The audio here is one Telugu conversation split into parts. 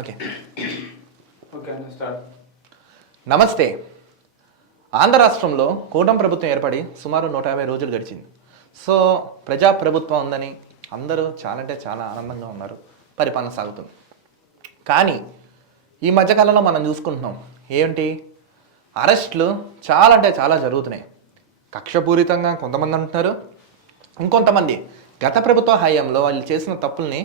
ఓకే ఓకే అండి, స్టార్ట్. నమస్తే. ఆంధ్ర రాష్ట్రంలో కూటమి ప్రభుత్వం ఏర్పడి సుమారు 150 రోజులు గడిచింది. సో ప్రజాప్రభుత్వం ఉందని అందరూ చాలా అంటే చాలా ఆనందంగా ఉన్నారు. పరిపాలన సాగుతుంది. కానీ ఈ మధ్యకాలంలో మనం చూసుకుంటున్నాం ఏంటి, అరెస్టులు చాలా అంటే చాలా జరుగుతున్నాయి. కక్షపూరితంగా కొంతమంది అంటున్నారు, ఇంకొంతమంది గత ప్రభుత్వ హయాంలో వాళ్ళు చేసిన తప్పుల్ని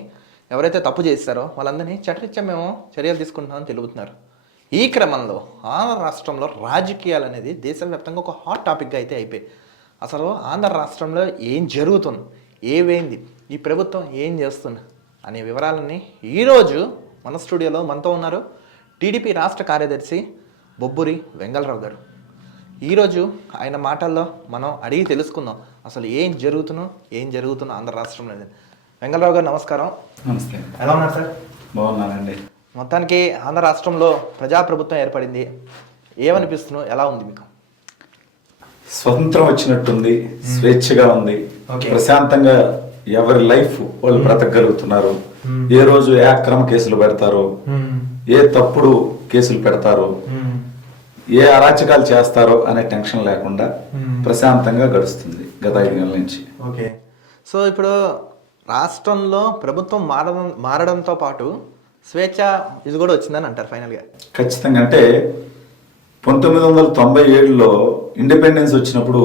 ఎవరైతే తప్పు చేస్తారో వాళ్ళందరినీ చట్టరీత్యా మేము చర్యలు తీసుకుంటున్నామని తెలుపుతున్నారు. ఈ క్రమంలో ఆంధ్ర రాష్ట్రంలో రాజకీయాలు అనేది దేశవ్యాప్తంగా ఒక హాట్ టాపిక్గా అయితే అయిపోయి, అసలు ఆంధ్ర రాష్ట్రంలో ఏం జరుగుతుంది, ఏమైంది, ఈ ప్రభుత్వం ఏం చేస్తుంది అనే వివరాలన్నీ ఈరోజు మన స్టూడియోలో మనతో ఉన్నారు టీడీపీ రాష్ట్ర కార్యదర్శి బొబ్బూరి వెంగళరావు గారు. ఈరోజు ఆయన మాటల్లో మనం అడిగి తెలుసుకుందాం అసలు ఏం జరుగుతుందో ఆంధ్ర రాష్ట్రంలో. వెంగళరావు గారు నమస్కారం. నమస్తే. ఎలా ఉన్నారు సార్? బాగున్నానండి. మొత్తానికి ఆంధ్ర రాష్ట్రంలో ప్రజాప్రభుత్వం ఏర్పడింది, ఏమనిపిస్తున్నావు, ఎలా ఉంది మీకు? స్వతంత్రం వచ్చినట్టుంది, స్వేచ్ఛగా ఉంది, ప్రశాంతంగా ఎవరి లైఫ్ వాళ్ళు బ్రతకగలుగుతున్నారు. ఏ రోజు ఏ అక్రమ కేసులు పెడతారో, ఏ తప్పుడు కేసులు పెడతారో, ఏ అరాచకాలు చేస్తారో అనే టెన్షన్ లేకుండా ప్రశాంతంగా గడుస్తుంది గత 5 నెలల నుంచి. ఓకే, సో ఇప్పుడు రాష్ట్రంలో ప్రభుత్వం మారడంతో పాటు స్వేచ్ఛ ఇది కూడా వచ్చిందని అంటారు ఫైనల్గా? ఖచ్చితంగా. అంటే 1997లో ఇండిపెండెన్స్ వచ్చినప్పుడు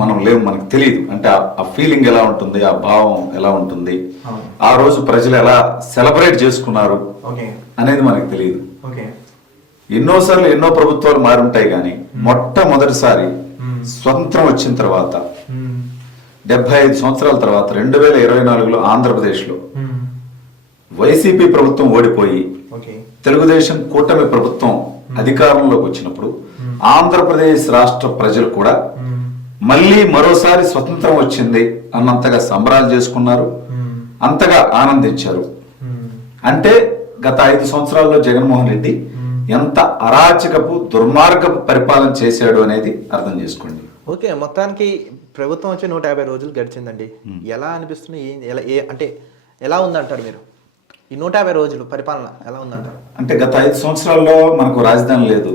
మనం లేవు, మనకు తెలియదు. అంటే ఆ ఫీలింగ్ ఎలా ఉంటుంది, ఆ భావం ఎలా ఉంటుంది, ఆ రోజు ప్రజలు ఎలా సెలబ్రేట్ చేసుకున్నారు అనేది మనకు తెలియదు. ఎన్నోసార్లు ఎన్నో ప్రభుత్వాలు మారుంటాయి, కానీ మొట్టమొదటిసారి స్వతంత్రం వచ్చిన తర్వాత 75 సంవత్సరాల తర్వాత 2024లో ఆంధ్రప్రదేశ్లో వైసీపీ ప్రభుత్వం ఓడిపోయి తెలుగుదేశం కూటమి ప్రభుత్వం అధికారంలోకి వచ్చినప్పుడు ఆంధ్రప్రదేశ్ రాష్ట్ర ప్రజలు కూడా మళ్ళీ మరోసారి స్వతంత్రం వచ్చింది అన్నంతగా సంబరాలు చేసుకున్నారు, అంతగా ఆనందించారు. అంటే గత 5 సంవత్సరాల్లో జగన్మోహన్ రెడ్డి ఎంత అరాచకపు దుర్మార్గపు పరిపాలన చేశాడు అనేది అర్థం చేసుకోండి. ఓకే, మొత్తానికి ప్రభుత్వం వచ్చి 150 రోజులు గడిచిందండి. ఎలా అనిపిస్తుంది, అంటే ఎలా ఉందంటారు మీరు? ఈ 150 రోజులు పరిపాలన ఎలా ఉందంటారు? అంటే గత 5 సంవత్సరాల్లో మనకు రాజధాని లేదు,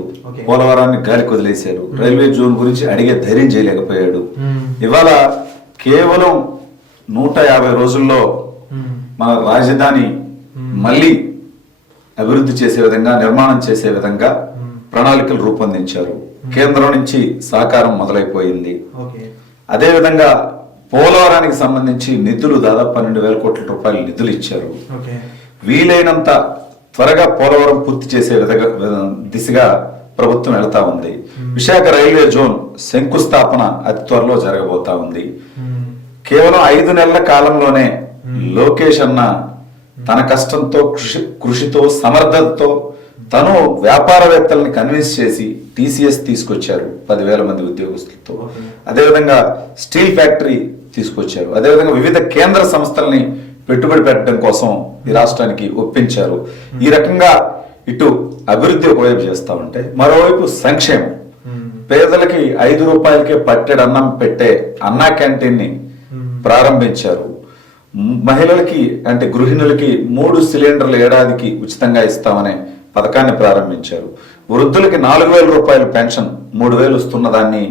పోలవరాన్ని గాలికి వదిలేశారు, రైల్వే జోన్ గురించి అడిగే ధైర్యం చేయలేకపోయాడు. ఇవాళ కేవలం 150 రోజుల్లో మన రాజధాని మళ్ళీ అభివృద్ధి చేసే విధంగా, నిర్మాణం చేసే విధంగా ప్రణాళికలు రూపొందించారు. కేంద్రం నుంచి సహకారం మొదలైపోయింది. అదేవిధంగా పోలవరానికి సంబంధించి నిధులు దాదాపు 12,000 కోట్ల రూపాయల నిధులు ఇచ్చారు. వీలైనంత త్వరగా పోలవరం పూర్తి చేసే దిశగా ప్రభుత్వం వెళ్తా ఉంది. విశాఖ రైల్వే జోన్ శంకుస్థాపన అతి త్వరలో జరగబోతా ఉంది. కేవలం 5 నెలల కాలంలోనే లోకేష్ అన్న తన కష్టంతో, కృషితో, సమర్థతతో తను వ్యాపారవేత్తల్ని కన్విన్స్ చేసి TCS తీసుకొచ్చారు 10,000 మంది ఉద్యోగస్తులతో. అదేవిధంగా స్టీల్ ఫ్యాక్టరీ తీసుకొచ్చారు. అదేవిధంగా వివిధ కేంద్ర సంస్థల్ని పెట్టుబడి పెట్టడం కోసం ఈ రాష్ట్రానికి ఒప్పించారు. ఈ రకంగా ఇటు అభివృద్ధి ఒకవైపు చేస్తా ఉంటే మరోవైపు సంక్షేమం, పేదలకి 5 రూపాయలకే పట్టెడు అన్నం పెట్టే అన్నా క్యాంటీన్ ని ప్రారంభించారు. మహిళలకి అంటే గృహిణులకి 3 సిలిండర్లు ఏడాదికి ఉచితంగా ఇస్తామనే పథకాన్ని ప్రారంభించారు. వృద్ధులకి 4,000 రూపాయల పెన్షన్ 3,000 వస్తున్న దాన్ని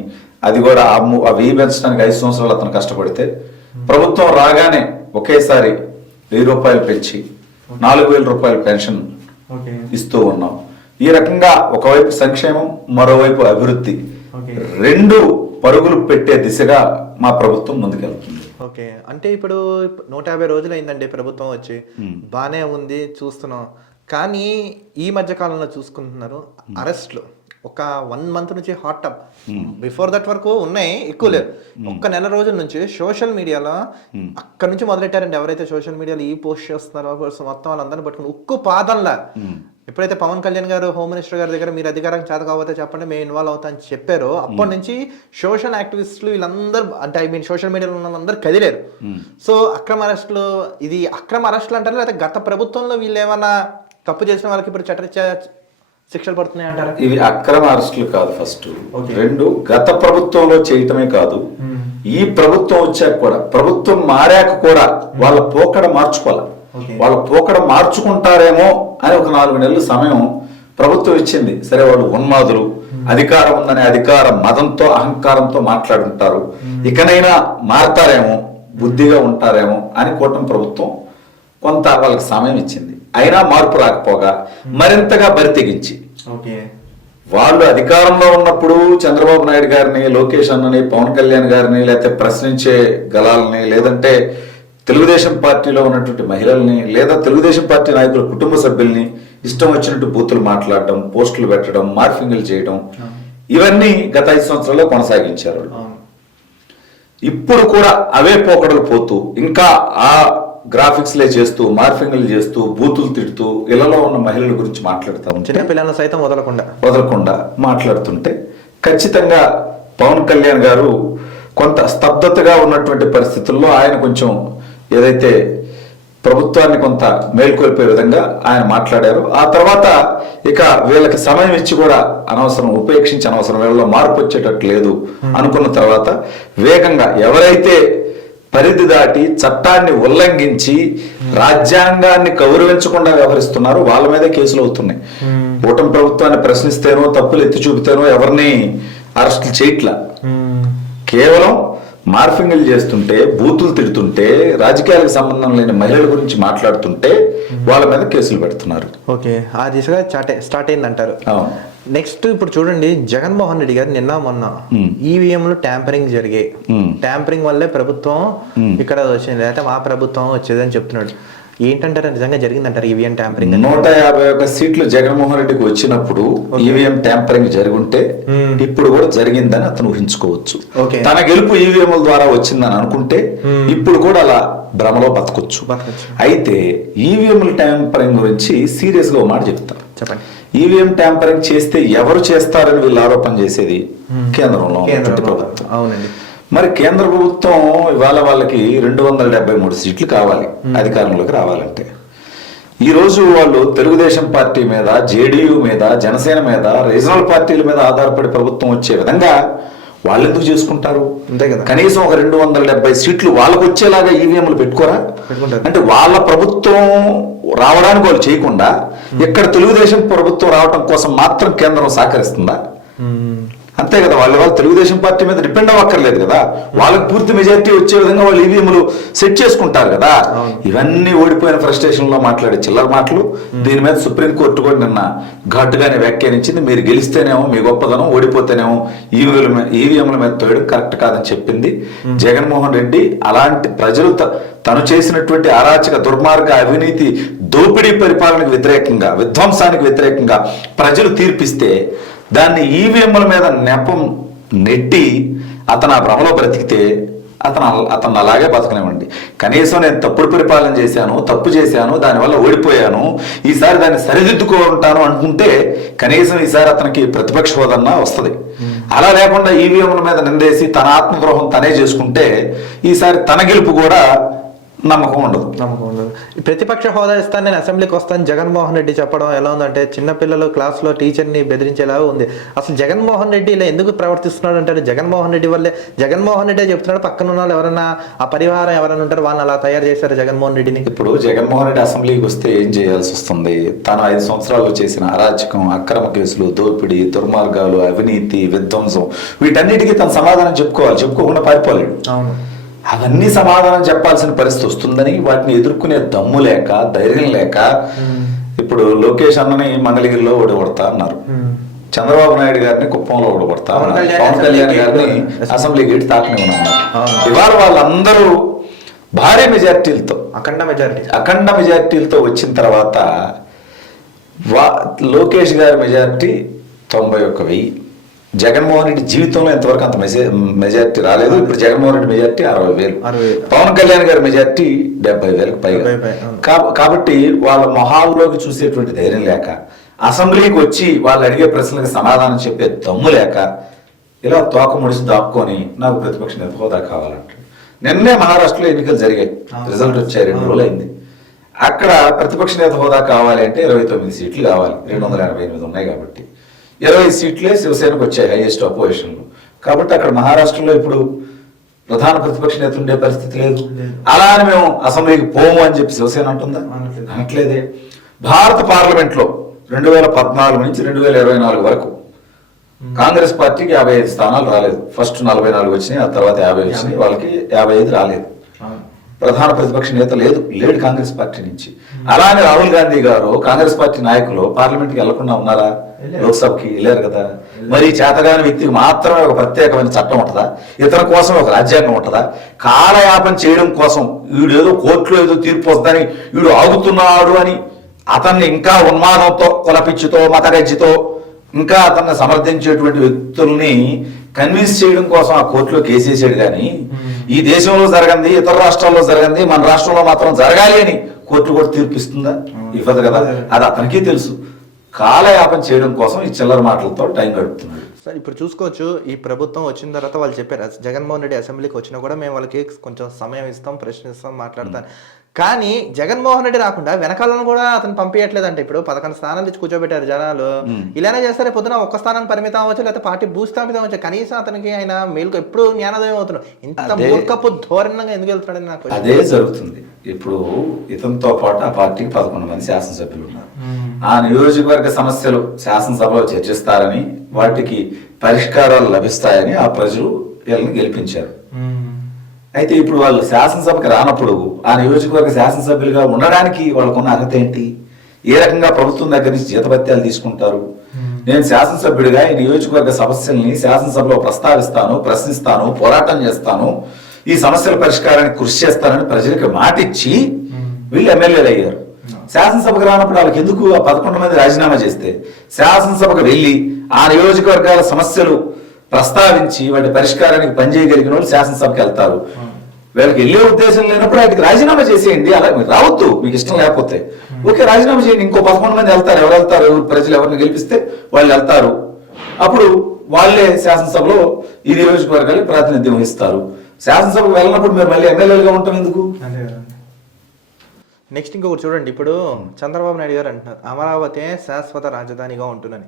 అది కూడా ఆ వెయ్యి పెంచడానికి 5 సంవత్సరాలు అతను కష్టపడితే ప్రభుత్వం రాగానే ఒకేసారి 1,000 రూపాయలు పెంచి 4,000 రూపాయల పెన్షన్ ఇస్తూ ఉన్నాం. ఈ రకంగా ఒకవైపు సంక్షేమం, మరోవైపు అభివృద్ధి, 2 పరుగులు పెట్టే దిశగా మా ప్రభుత్వం ముందుకెళ్తుంది. ఓకే, అంటే ఇప్పుడు 150 రోజులు అయిందండి ప్రభుత్వం వచ్చి, బానే ఉంది చూస్తున్నాం. కానీ ఈ మధ్య కాలంలో చూసుకుంటున్నారు అరెస్ట్లు ఒక 1 మంత్ నుంచి హాట్ టప్, బిఫోర్ దట్ వరకు ఉన్నాయి, ఎక్కువ లేదు. ఒక్క నెల రోజుల నుంచి సోషల్ మీడియాలో అక్కడ నుంచి మొదలెట్టారండి. ఎవరైతే సోషల్ మీడియాలో ఈ పోస్ట్ చేస్తున్నారో మొత్తం వాళ్ళందరినీ పట్టుకుని ఉక్కు పాదంలా, ఎప్పుడైతే పవన్ కళ్యాణ్ గారు హోమ్ మినిస్టర్ గారి దగ్గర మీరు అధికారం చేత కాకపోతే చెప్పండి మేము ఇన్వాల్వ్ అవుతా అని చెప్పారో అప్పటి నుంచి సోషల్ యాక్టివిస్టులు వీళ్ళందరూ, అంటే సోషల్ మీడియాలో ఉన్న వాళ్ళందరూ కదిలేరు. సో అక్రమ అరెస్టులు, ఇది అక్రమ అరెస్టులు అంటారు, లేకపోతే గత ప్రభుత్వంలో వీళ్ళు ఏమైనా తప్పు చేసిన వాళ్ళకి ఇప్పుడు చట్టరీత్యా శిక్షలు పడుతున్నాయి అంటారు? ఇవి అక్రమ అరెస్టులు కాదు. ఫస్ట్ 2 గత ప్రభుత్వంలో చేయటమే కాదు, ఈ ప్రభుత్వం వచ్చాక కూడా, ప్రభుత్వం మారాక కూడా వాళ్ళ పోకడ మార్చుకోవాలి. వాళ్ళ పోకడ మార్చుకుంటారేమో అని ఒక 4 నెలల సమయం ప్రభుత్వం ఇచ్చింది. సరే, వాళ్ళు ఉన్మాదులు, అధికారం ఉందనే అధికార మదంతో అహంకారంతో మాట్లాడుంటారు, ఇకనైనా మారతారేమో, బుద్ధిగా ఉంటారేమో అని కూటమి ప్రభుత్వం కొంత వాళ్ళకి సమయం ఇచ్చింది. అయినా మార్పు రాకపోగా మరింతగా బరితెగించి వాళ్ళు అధికారంలో ఉన్నప్పుడు చంద్రబాబు నాయుడు గారిని, లోకేష్ అన్నని, పవన్ కళ్యాణ్ గారిని, లేకపోతే ప్రశ్నించే గలాలని, లేదంటే తెలుగుదేశం పార్టీలో ఉన్నటువంటి మహిళల్ని, లేదా తెలుగుదేశం పార్టీ నాయకుల కుటుంబ సభ్యుల్ని ఇష్టం వచ్చినట్టు బూతులు మాట్లాడడం, పోస్టులు పెట్టడం, మార్ఫింగ్లు చేయడం, ఇవన్నీ గత 5 సంవత్సరాల్లో కొనసాగించారు. ఇప్పుడు కూడా అవే పోకడలు పోతూ ఇంకా ఆ గ్రాఫిక్స్లే చేస్తూ, మార్ఫింగ్లు చేస్తూ, బూతులు తిడుతూ, ఇళ్లలో ఉన్న మహిళల గురించి మాట్లాడుతూ ఉంటే, చిన్న పిల్లలను సైతం వదలకుండా మాట్లాడుతుంటే ఖచ్చితంగా పవన్ కళ్యాణ్ గారు కొంత స్తబ్దతగా ఉన్నటువంటి పరిస్థితుల్లో ఆయన కొంచెం ఏదైతే ప్రభుత్వాన్ని కొంత మేల్కొల్పే విధంగా ఆయన మాట్లాడారు. ఆ తర్వాత ఇక వీళ్ళకి సమయం ఇచ్చి కూడా అనవసరం ఉపేక్షించి అనవసరం వీళ్ళలో మార్పు వచ్చేటట్టు లేదు అనుకున్న తర్వాత వేగంగా ఎవరైతే పరిధి దాటి చట్టాన్ని ఉల్లంఘించి రాజ్యాంగాన్ని గౌరవించకుండా వ్యవహరిస్తున్నారో వాళ్ళ మీదే కేసులు అవుతున్నాయి. కూటమి ప్రభుత్వాన్ని ప్రశ్నిస్తేనో, తప్పులు ఎత్తి చూపితేనో ఎవరిని అరెస్టులు చేయట్లా. కేవలం మార్ఫింగ్లు చేస్తుంటే, బూతులు తిడుతుంటే, రాజకీయాలకు సంబంధం లేని మహిళల గురించి మాట్లాడుతుంటే వాళ్ళ మీద కేసులు పెడుతున్నారు. ఓకే, ఆ దిశగా స్టార్ట్ అయిందంటారు. నెక్స్ట్ ఇప్పుడు చూడండి, జగన్మోహన్ రెడ్డి గారు నిన్న మొన్న ఈవీఎంలు ట్యాంపరింగ్ జరిగాయి, ట్యాంపరింగ్ వల్లే ప్రభుత్వం ఇక్కడ వచ్చింది, లేకపోతే మా ప్రభుత్వం వచ్చేదని చెప్తున్నాడు. ఏంటంటారు, నిజంగా జరిగిందంటారు ఈవీఎం ట్యాంపరింగ్? 151 సీట్లు జగన్మోహన్ రెడ్డికి వచ్చినప్పుడు ఈవీఎం ట్యాంపరింగ్ జరుగుంటే ఇప్పుడు కూడా జరిగిందని అతను ఊహించుకోవచ్చు. తన గెలుపు ఈవీఎంల ద్వారా వచ్చిందని అనుకుంటే ఇప్పుడు కూడా అలా భ్రమలో బతకొచ్చు. అయితే ఈవీఎంల ట్యాంపరింగ్ గురించి సీరియస్ గా ఒక మాట చెప్తాను. చెప్పండి. ఈవీఎం ట్యాంపరింగ్ చేస్తే ఎవరు చేస్తారని వీళ్ళు ఆరోపణ చేసేది కేంద్రంలో ప్రభుత్వం. అవునండి. మరి కేంద్ర ప్రభుత్వం ఇవాళ వాళ్ళకి 273 సీట్లు కావాలి అధికారంలోకి రావాలంటే. ఈ రోజు వాళ్ళు తెలుగుదేశం పార్టీ మీద, జేడీయూ మీద, జనసేన మీద, రీజనల్ పార్టీల మీద ఆధారపడి ప్రభుత్వం వచ్చే విధంగా వాళ్ళు ఎందుకు చేసుకుంటారు? అంతే కదా. కనీసం ఒక 270 సీట్లు వాళ్ళకు వచ్చేలాగా ఈవీఎంలు పెట్టుకోరా? అంటే వాళ్ళ ప్రభుత్వం రావడానికి వాళ్ళు చేయకుండా ఇక్కడ తెలుగుదేశం ప్రభుత్వం రావడం కోసం మాత్రం కేంద్రం సహకరిస్తుందా? అంతే కదా. వాళ్ళు తెలుగుదేశం పార్టీ మీద డిపెండ్ అవ్వక్కర్లేదు కదా. వాళ్ళకి పూర్తి మెజారిటీ వచ్చే విధంగా వాళ్ళు ఈవీఎంలు సెట్ చేసుకుంటారు కదా. ఇవన్నీ ఓడిపోయిన ఫ్రస్ట్రేషన్ లో మాట్లాడే చిల్లర మాటలు. దీని మీద సుప్రీంకోర్టు కూడా నిన్న ఘాటుగానే వ్యాఖ్యానించింది. మీరు గెలిస్తేనేమో మీ గొప్పదనం, ఓడిపోతేనేమో ఈవీఎంల మీద తోయడం కరెక్ట్ కాదని చెప్పింది. జగన్మోహన్ రెడ్డి అలాంటి ప్రజలు తను చేసినటువంటి అరాచక, దుర్మార్గ, అవినీతి, దోపిడీ పరిపాలనకు వ్యతిరేకంగా, విధ్వంసానికి వ్యతిరేకంగా ప్రజలు తీర్పిస్తే దాన్ని ఈవీఎంల మీద నెపం నెట్టి అతను ఆ భ్రమలో బ్రతికితే అతను అలాగే బతకనివ్వండి. కనీసం నేను తప్పుడు పరిపాలన చేశాను, తప్పు చేశాను, దానివల్ల ఓడిపోయాను, ఈసారి దాన్ని సరిదిద్దుకుంటాను అనుకుంటే కనీసం ఈసారి అతనికి ప్రతిపక్ష హోదన్నా వస్తుంది. అలా లేకుండా ఈవీఎంల మీద నిందేసి తన ఆత్మద్రోహం తనే చేసుకుంటే ఈసారి తన గెలుపు కూడా నమ్మకం ఉండదు. ప్రతిపక్ష హోదా ఇస్తాను, నేను అసెంబ్లీకి వస్తాను జగన్మోహన్ రెడ్డి చెప్పడం ఎలా ఉందంటే చిన్నపిల్లలు క్లాస్లో టీచర్ని బెదిరించేలా ఉంది. అసలు జగన్మోహన్ రెడ్డి ఇలా ఎందుకు ప్రవర్తిస్తున్నాడు అంటారు? జగన్మోహన్ రెడ్డి వల్లే, జగన్మోహన్ రెడ్డి చెప్తున్నాడు, పక్కన ఉన్న వాళ్ళు ఎవరన్నా ఆ పరివారం ఎవరైనా ఉంటారు వాళ్ళని అలా తయారు చేశారు జగన్మోహన్ రెడ్డిని. ఇప్పుడు జగన్మోహన్ రెడ్డి అసెంబ్లీకి వస్తే ఏం చేయాల్సి వస్తుంది? తను 5 సంవత్సరాలు చేసిన అరాచకం, అక్రమ కేసులు, దోపిడీ, దుర్మార్గాలు, అవినీతి, విధ్వంసం, వీటన్నిటికీ తన సమాధానం చెప్పుకోవాలి. చెప్పుకోకుండా పారిపోలేడు. అవును. అవన్నీ సమాధానం చెప్పాల్సిన పరిస్థితి వస్తుందని వాటిని ఎదుర్కొనే దమ్ము లేక, ధైర్యం లేక ఇప్పుడు లోకేష్ అన్నని మంగళగిరిలో ఓడగొడతా అన్నారు, చంద్రబాబు నాయుడు గారిని కుప్పంలో ఓడగొడతా అన్నారు, పవన్ కళ్యాణ్ గారిని అసెంబ్లీ గేట్ తాకనివ్వనున్నారు. ఇవాళ వాళ్ళందరూ భారీ మెజార్టీలతో, అఖండ మెజార్టీలతో వచ్చిన తర్వాత లోకేష్ గారి మెజార్టీ 91,000. జగన్మోహన్ రెడ్డి జీవితంలో ఎంతవరకు అంత మెజార్టీ రాలేదు. ఇప్పుడు జగన్మోహన్ రెడ్డి మెజార్టీ 60,000, పవన్ కళ్యాణ్ గారి మెజార్టీ 70,000 పైగా. కాబట్టి వాళ్ళ మొహాల్లోకి చూసేటువంటి ధైర్యం లేక, అసెంబ్లీకి వచ్చి వాళ్ళు అడిగే ప్రశ్నలకు సమాధానం చెప్పే దమ్ము లేక ఇలా తోక ముడిసి దాక్కొని నాకు ప్రతిపక్ష నేత హోదా కావాలంటారు. నిన్నే మహారాష్ట్రలో ఎన్నికలు జరిగాయి, రిజల్ట్ వచ్చాయి, 2 రోజులు అయింది. అక్కడ ప్రతిపక్ష నేత హోదా కావాలి అంటే 29 సీట్లు కావాలి, 288 ఉన్నాయి కాబట్టి 20 సీట్లే శివసేనకు వచ్చాయి, హైయెస్ట్ అపోజిషన్లు. కాబట్టి అక్కడ మహారాష్ట్రలో ఇప్పుడు ప్రధాన ప్రతిపక్ష నేత ఉండే పరిస్థితి లేదు. అలా అని మేము అసెంబ్లీకి పోము అని చెప్పి శివసేన అంటుందా? అనట్లేదే. భారత పార్లమెంట్లో 2014 నుంచి 2024 వరకు కాంగ్రెస్ పార్టీకి 55 స్థానాలు రాలేదు. ఫస్ట్ 44 వచ్చినాయి, ఆ తర్వాత 50 వచ్చినాయి, వాళ్ళకి 55 రాలేదు. ప్రధాన ప్రతిపక్ష నేత లేడు కాంగ్రెస్ పార్టీ నుంచి. అలానే రాహుల్ గాంధీ గారు కాంగ్రెస్ పార్టీ నాయకులు పార్లమెంట్కి వెళ్లకుండా ఉన్నారా? లోక్సభకి వెళ్ళారు కదా. మరి చేతగాని వ్యక్తికి మాత్రమే ఒక ప్రత్యేకమైన చట్టం ఉంటుందా? ఇతని కోసం ఒక రాజ్యాంగం ఉంటుందా? కాలయాపన చేయడం కోసం వీడు ఏదో కోర్టులో ఏదో తీర్పు వస్తుందని వీడు ఆగుతున్నాడు అని అతన్ని ఇంకా ఉన్మాదంతో, కులపిచ్చితో, మతగజ్జితో ఇంకా అతన్ని సమర్థించేటువంటి వ్యక్తుల్ని కన్విన్స్ చేయడం కోసం ఆ కోర్టులో కేసేసాడు. కానీ ఈ దేశంలో జరగంది, ఇతర రాష్ట్రాల్లో జరగంది, మన రాష్ట్రంలో మాత్రం జరగాలి అని కోర్టు కూడా తీర్పిస్తుందా? ఇవ్వదు కదా. అది అతనికి తెలుసు. కాలయాపన చేయడం కోసం ఈ చిల్లర మాటలతో టైం గడుపుతున్నాడు. సార్ ఇప్పుడు చూసుకోవచ్చు, ఈ ప్రభుత్వం వచ్చిన తర్వాత వాళ్ళు చెప్పారు జగన్మోహన్ రెడ్డి అసెంబ్లీకి వచ్చినా కూడా మేము వాళ్ళకి కొంచెం సమయం ఇస్తాం, ప్రశ్నిస్తాం, మాట్లాడతాం. కానీ జగన్మోహన్ రెడ్డి రాకుండా వెనకాలను కూడా అతను పంపించట్లేదంటే ఇప్పుడు 11 స్థానాలు ఇచ్చి కూర్చోబెట్టారు జనాలు. ఇలానే చేస్తారే పొద్దున ఒక్క స్థానాన్ని పరిమితం అవ్వచ్చు, లేకపోతే పార్టీ భూస్థాపితం అవ్వచ్చు. కనీసం అతనికి ఆయన మేలుకు ఎప్పుడు జ్ఞానోదయం అవుతున్నాడు. ఇంత మూర్ఖపు ధోరణంగా ఎందుకు వెళ్తున్నాడని నాకు అదే జరుగుతుంది. ఇప్పుడు ఇతనితో పాటు ఆ పార్టీకి 11 మంది శాసనసభ్యులు ఉన్నారు. ఆ నియోజకవర్గ సమస్యలు శాసనసభలో చర్చిస్తారని, వాటికి పరిష్కారాలు లభిస్తాయని ఆ ప్రజలు వీళ్ళని గెలిపించారు. అయితే ఇప్పుడు వాళ్ళు శాసనసభకి రానప్పుడు ఆ నియోజకవర్గ శాసనసభ్యులుగా ఉండడానికి వాళ్ళకున్న అర్హత ఏంటి? ఏ రకంగా ప్రభుత్వం దగ్గర నుంచి జీతభత్యాలు తీసుకుంటారు? నేను శాసనసభ్యుడిగా ఈ నియోజకవర్గ సమస్యల్ని శాసనసభలో ప్రస్తావిస్తాను, ప్రశ్నిస్తాను, పోరాటం చేస్తాను, ఈ సమస్యల పరిష్కారానికి కృషి చేస్తానని ప్రజలకు మాటిచ్చి వీళ్ళు ఎమ్మెల్యేలు అయ్యారు. శాసనసభకు రానప్పుడు వాళ్ళకి ఎందుకు ఆ 11 మంది రాజీనామా చేస్తే శాసనసభకు వెళ్ళి ఆ నియోజకవర్గాల సమస్యలు ప్రస్తావించి వాటి పరిష్కారానికి పనిచేయగలిగిన వాళ్ళు శాసనసభకి వెళ్తారు. వీళ్ళకి వెళ్ళే ఉద్దేశం లేనప్పుడు వాటికి రాజీనామా చేసేయండి. అలా మీరు రావద్దు, మీకు ఇష్టం లేకపోతే ఓకే రాజీనామా చేయండి. ఇంకో 11 మంది వెళ్తారు. ఎవరు వెళ్తారు? ప్రజలు ఎవరిని గెలిపిస్తే వాళ్ళు వెళ్తారు. అప్పుడు వాళ్ళే శాసనసభలో ఈ నియోజకవర్గాలకు ప్రాతినిధ్యం వహిస్తారు. శాసనసభకు వెళ్ళినప్పుడు మీరు మళ్ళీ ఎమ్మెల్యేలుగా ఉంటాం ఎందుకు? నెక్స్ట్ ఇంకొకటి చూడండి, ఇప్పుడు చంద్రబాబు నాయుడు గారు అంటున్నారు అమరావతి శాశ్వత రాజధానిగా ఉంటుందని.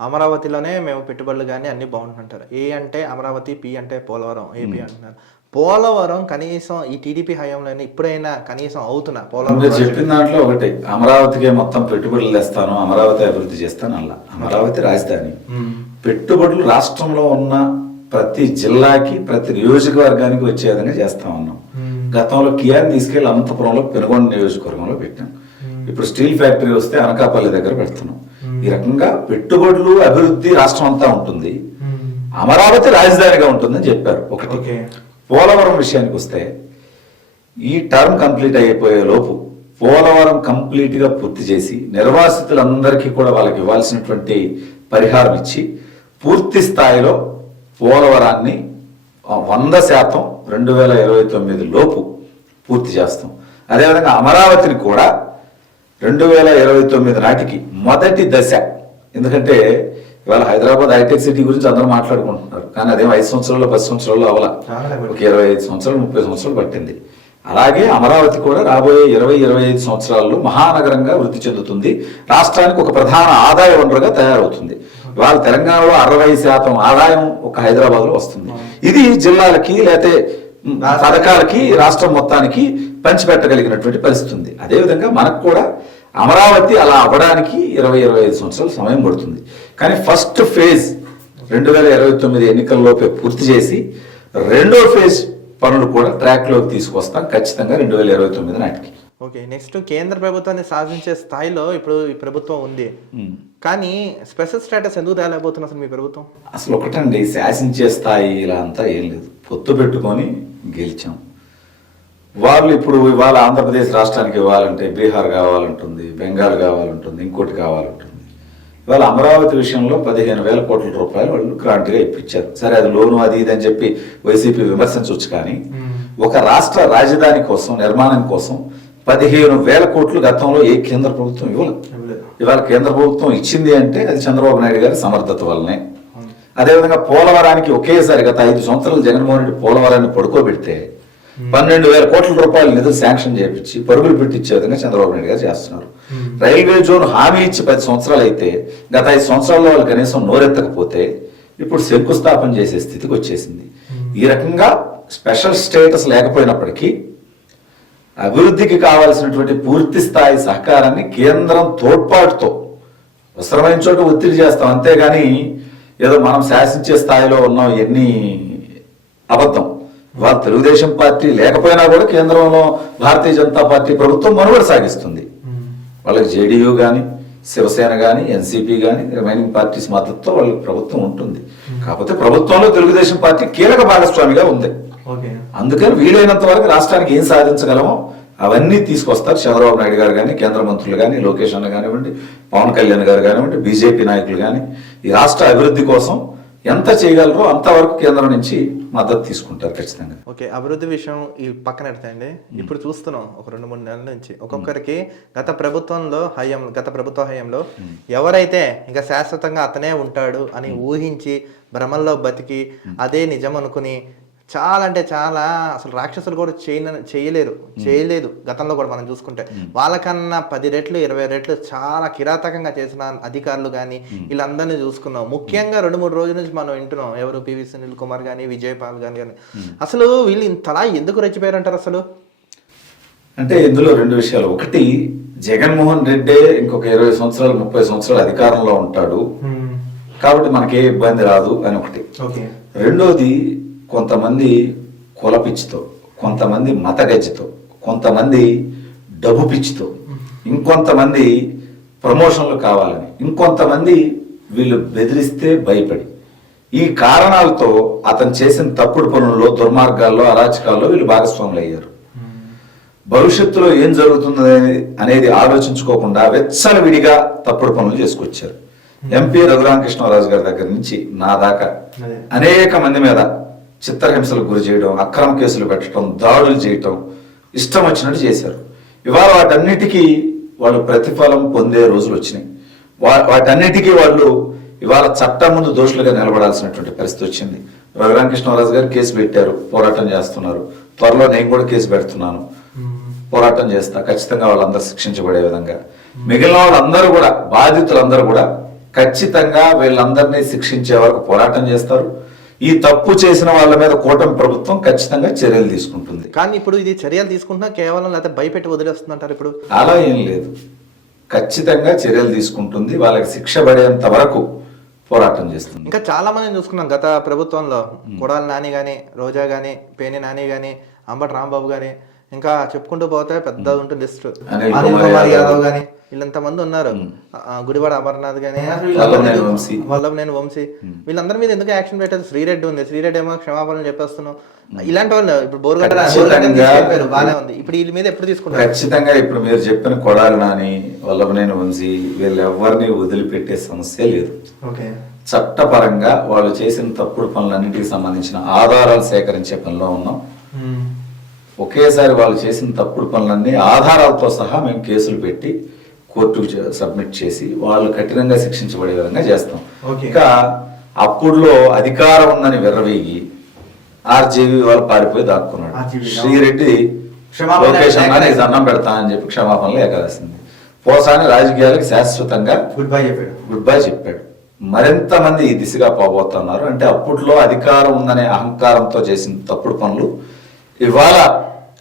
అమరావతిలోనే మేము పెట్టుబడులు కానీ అన్ని బాగుంటుంటారు. ఏ అంటే అమరావతి, పి అంటే పోలవరం, ఏపీ అంటున్నారు. పోలవరం కనీసం ఈ టీడీపీ హయాంలో ఇప్పుడైనా కనీసం అవుతున్నా? పోలవరం చెప్పిన దాంట్లో ఒకటి, అమరావతికి మొత్తం పెట్టుబడులు తెస్తాను, అమరావతి అభివృద్ధి చేస్తాను అలా. అమరావతి రాజధాని. పెట్టుబడులు రాష్ట్రంలో ఉన్న ప్రతి జిల్లాకి, ప్రతి నియోజకవర్గానికి వచ్చే విధంగా చేస్తా ఉన్నాం. గతంలో కియాని తీసుకెళ్లి అనంతపురంలో పెనుగొండ నియోజకవర్గంలో పెట్టాం. ఇప్పుడు స్టీల్ ఫ్యాక్టరీ వస్తే అనకాపల్లి దగ్గర పెడుతున్నాం. ఈ రకంగా పెట్టుబడులు, అభివృద్ధి రాష్ట్రం అంతా ఉంటుంది. అమరావతి రాజధానిగా ఉంటుందని చెప్పారు. ఒకటి. పోలవరం విషయానికి వస్తే ఈ టర్మ్ కంప్లీట్ అయిపోయే లోపు పోలవరం కంప్లీట్ గా పూర్తి చేసి నిర్వాసితులందరికీ కూడా వాళ్ళకి ఇవ్వాల్సినటువంటి పరిహారం ఇచ్చి పూర్తి స్థాయిలో పోలవరాన్ని 100% 2029 లోపు పూర్తి చేస్తాం. అదేవిధంగా అమరావతిని కూడా 2029 నాటికి మొదటి దశ. ఎందుకంటే ఇవాళ హైదరాబాద్ హైటెక్ సిటీ గురించి అందరూ మాట్లాడుకుంటున్నారు, కానీ అదేం 5 సంవత్సరాల్లో 10 సంవత్సరాల్లో అవలా, ఒక 25 సంవత్సరాలు 30 సంవత్సరాలు పట్టింది. అలాగే అమరావతి కూడా రాబోయే 20-25 సంవత్సరాల్లో మహానగరంగా వృద్ధి చెందుతుంది. రాష్ట్రానికి ఒక ప్రధాన ఆదాయ వనరుగా తయారవుతుంది. ఇవాళ తెలంగాణలో 60% ఆదాయం ఒక హైదరాబాద్ లో వస్తుంది. ఇది జిల్లాలకి లేకపోతే పథకాలకి రాష్ట్రం మొత్తానికి పంచిపెట్టగలిగినటువంటి పరిస్థితి ఉంది. అదేవిధంగా మనకు కూడా అమరావతి అలా అవ్వడానికి 20-25 సంవత్సరాలు సమయం పడుతుంది. కానీ ఫస్ట్ ఫేజ్ 2029 ఎన్నికల్లోపే పూర్తి చేసి రెండో ఫేజ్ పనులు కూడా ట్రాక్ లోకి తీసుకొస్తాం ఖచ్చితంగా 2029 నాటికి. ఓకే, నెక్స్ట్ కేంద్ర ప్రభుత్వాన్ని సాధించే స్థాయిలో ఇప్పుడు ఈ ప్రభుత్వం ఉంది, కానీ స్పెషల్ స్టేటస్ ఎందుకు తేలేకపోతున్నా అసలు మీ ప్రభుత్వం? అసలు ఒకటండి, శాసించే స్థాయి ఇలా అంతా ఏం లేదు. పొత్తు పెట్టుకొని గెలిచాం. వాళ్ళు ఇప్పుడు ఇవాళ ఆంధ్రప్రదేశ్ రాష్ట్రానికి ఇవ్వాలంటే బీహార్ కావాలంటుంది, బెంగాల్ కావాలంటుంది, ఇంకోటి కావాలంటుంది. ఇవాళ అమరావతి విషయంలో 15,000 కోట్ల రూపాయలు వాళ్ళు గ్రాంట్గా ఇప్పించారు. సరే అది లోను అది ఇది అని చెప్పి వైసీపీ విమర్శించవచ్చు, కానీ ఒక రాష్ట్ర రాజధాని కోసం, నిర్మాణం కోసం 15,000 కోట్లు గతంలో ఏ కేంద్ర ప్రభుత్వం ఇవ్వలేదు. ఇవాళ కేంద్ర ప్రభుత్వం ఇచ్చింది అంటే అది చంద్రబాబు నాయుడు గారి సమర్థత వల్లనే. అదేవిధంగా పోలవరానికి ఒకేసారి గత 5 సంవత్సరాలు జగన్మోహన్ రెడ్డి పోలవరాన్ని పడుకోబెడితే 12,000 కోట్ల రూపాయలు నిధులు శాంక్షన్ చేయించి పరుగులు పెట్టించే విధంగా చంద్రబాబు నాయుడు గారు చేస్తున్నారు. రైల్వే జోన్ హామీ ఇచ్చి 10 సంవత్సరాలు అయితే గత 5 సంవత్సరాల్లో వాళ్ళు కనీసం నోరెత్తకపోతే ఇప్పుడు శంకుస్థాపన చేసే స్థితికి వచ్చేసింది. ఈ రకంగా స్పెషల్ స్టేటస్ లేకపోయినప్పటికీ అభివృద్ధికి కావాల్సినటువంటి పూర్తి స్థాయి సహకారాన్ని కేంద్రం తోడ్పాటుతో అవసరమైన చోట ఒత్తిడి చేస్తాం, అంతేగాని ఏదో మనం శాసించే స్థాయిలో ఉన్నాం ఎన్ని అబద్ధం. వాళ్ళ తెలుగుదేశం పార్టీ లేకపోయినా కూడా కేంద్రంలో భారతీయ జనతా పార్టీ ప్రభుత్వం మనుగడ సాగిస్తుంది. వాళ్ళకి జేడీయూ కానీ, శివసేన కానీ, ఎన్సీపీ కానీ, రిమైనింగ్ పార్టీస్ మద్దతుతో వాళ్ళకి ప్రభుత్వం ఉంటుంది. కాకపోతే ప్రభుత్వంలో తెలుగుదేశం పార్టీ కీలక భాగస్వామిగా ఉంది. అందుకని వీలైనంత వరకు రాష్ట్రానికి ఏం సాధించగలమో అవన్నీ తీసుకొస్తారు చంద్రబాబు నాయుడు గారు కానీ, కేంద్ర మంత్రులు కానీ, లోకేష్ అన్న కానివ్వండి, పవన్ కళ్యాణ్ గారు కానివ్వండి, బీజేపీ నాయకులు కానీ ఈ రాష్ట్ర అభివృద్ధి కోసం ఎంత చేయగలరో అంతవరకు కేంద్రం నుంచి మద్దతు తీసుకుంటారు ఖచ్చితంగా. ఓకే, అభివృద్ధి విషయం ఈ పక్కన పెడతాయండి. ఇప్పుడు చూస్తున్నాం ఒక 2-3 నెలల నుంచి ఒక్కొక్కరికి గత ప్రభుత్వ హయాంలో ఎవరైతే ఇంకా శాశ్వతంగా అతనే ఉంటాడు అని ఊహించి భ్రమల్లో బతికి అదే నిజం అనుకుని చాలా అంటే చాలా అసలు రాక్షసులు కూడా చేయలేదు గతంలో కూడా మనం చూసుకుంటే. వాళ్ళకన్నా 10 రెట్లు 20 రెట్లు చాలా కిరాతకంగా చేసిన అధికారులు కానీ వీళ్ళందరినీ చూసుకున్నాం. ముఖ్యంగా 2-3 రోజుల నుంచి మనం వింటున్నాం, ఎవరు పివి సునీల్ కుమార్ కానీ, విజయపాల్ కానీ. అసలు వీళ్ళు ఇంతలా ఎందుకు రెచ్చిపోయారంటారు అసలు? అంటే ఇందులో 2 విషయాలు. ఒకటి, జగన్మోహన్ రెడ్డి ఇంకొక 20 సంవత్సరాలు 30 సంవత్సరాలు అధికారంలో ఉంటాడు కాబట్టి మనకే ఇబ్బంది రాదు అని ఒకటి. రెండోది, కొంతమంది కుల పిచ్చితో, కొంతమంది మత గజ్జితో, కొంతమంది డబ్బు పిచ్చితో, ఇంకొంతమంది ప్రమోషన్లు కావాలని, ఇంకొంతమంది వీళ్ళు బెదిరిస్తే భయపడి, ఈ కారణాలతో అతను చేసిన తప్పుడు పనుల్లో, దుర్మార్గాల్లో, అరాచకాల్లో వీళ్ళు భాగస్వాములు అయ్యారు. భవిష్యత్తులో ఏం జరుగుతుంది అనేది ఆలోచించుకోకుండా విడిగా తప్పుడు పనులు చేసుకొచ్చారు. ఎంపీ రఘురామకృష్ణరాజు గారి దగ్గర నుంచి నా దాకా అనేక మంది మీద చిత్రహింసలకు గురి చేయడం, అక్రమ కేసులు పెట్టడం, దాడులు చేయటం, ఇష్టం వచ్చినట్టు చేశారు. ఇవాళ వాటన్నిటికీ వాళ్ళు ప్రతిఫలం పొందే రోజులు వచ్చినాయి. వాటన్నిటికీ వాళ్ళు ఇవాళ చట్టం ముందు దోషులుగా నిలబడాల్సినటువంటి పరిస్థితి వచ్చింది. రఘురామకృష్ణరాజు గారు కేసు పెట్టారు, పోరాటం చేస్తున్నారు. త్వరలో నేను కూడా కేసు పెడుతున్నాను, పోరాటం చేస్తా. ఖచ్చితంగా వాళ్ళందరూ శిక్షించబడే విధంగా మిగిలిన వాళ్ళందరూ కూడా, బాధితులందరూ కూడా ఖచ్చితంగా వీళ్ళందరినీ శిక్షించే వరకు పోరాటం చేస్తారు. ఈ తప్పు చేసిన వాళ్ళ మీద కూటమి ప్రభుత్వం ఖచ్చితంగా చర్యలు తీసుకుంటుంది. కానీ ఇప్పుడు ఇది చర్యలు తీసుకుంటున్నా కేవలం లేకపోతే భయపెట్టి వదిలేస్తుందంటారు? ఇప్పుడు అలా ఏం లేదు, ఖచ్చితంగా చర్యలు తీసుకుంటుంది. వాళ్ళకి శిక్ష పడేంత వరకు పోరాటం చేస్తుంది. ఇంకా చాలా మందిని చూసుకున్నాం గత ప్రభుత్వంలో. కొడాలి నాని కానీ, రోజా కానీ, పేని నాని కానీ, అంబటి రాంబాబు కానీ, ఇంకా చెప్పుకుంటూ పోతే పెద్ద ఉంటుంది లిస్ట్. అనిల్ కుమార్ యాదవ్ కానీ వీళ్ళంతమంది ఉన్నారు. గుడివాడ అమర్నాథ్ కానీ, వల్లభనేని వంశీ, వీళ్ళందరి మీద ఎందుకు యాక్షన్ పెట్టారు? శ్రీరెడ్డి ఉంది, శ్రీరెడ్డి ఏమో క్షమాపణలు చెప్పేస్తున్నాం. ఇలాంటి వాళ్ళు ఇప్పుడు బోర్గడ్డ బాగానే ఉంది. ఇప్పుడు వీళ్ళ మీద ఎప్పుడు తీసుకుంటారు? ఖచ్చితంగా ఇప్పుడు మీరు చెప్పిన కొడాలి నాని, వల్లభనేని వంశీ వీళ్ళు ఎవరిని వదిలిపెట్టే సమస్య లేదు. చట్టపరంగా వాళ్ళు చేసిన తప్పుడు పనులన్నింటికి సంబంధించిన ఆధారాలు సేకరించే పనిలో ఉన్నాం. ఒకేసారి వాళ్ళు చేసిన తప్పుడు పనులన్నీ ఆధారాలతో సహా మేము కేసులు పెట్టి కోర్టుకు సబ్మిట్ చేసి వాళ్ళు కఠినంగా శిక్షించబడే విధంగా చేస్తాం. ఇంకా అప్పుడులో అధికారం ఉందని విర్రవీగి ఆర్జీవి వాళ్ళు పారిపోయి దాక్కున్నాడు. శ్రీరెడ్డి లోకేష్ అన్న అన్నం పెడతా అని చెప్పి క్షమాపణలు ఏకాదశింది. పోసాని రాజకీయాలకు శాశ్వతంగా గుడ్ బై చెప్పాడు. మరింత మంది ఈ దిశగా పోబోతున్నారు. అంటే అప్పట్లో అధికారం ఉందనే అహంకారంతో చేసిన తప్పుడు పనులు ఇవాళ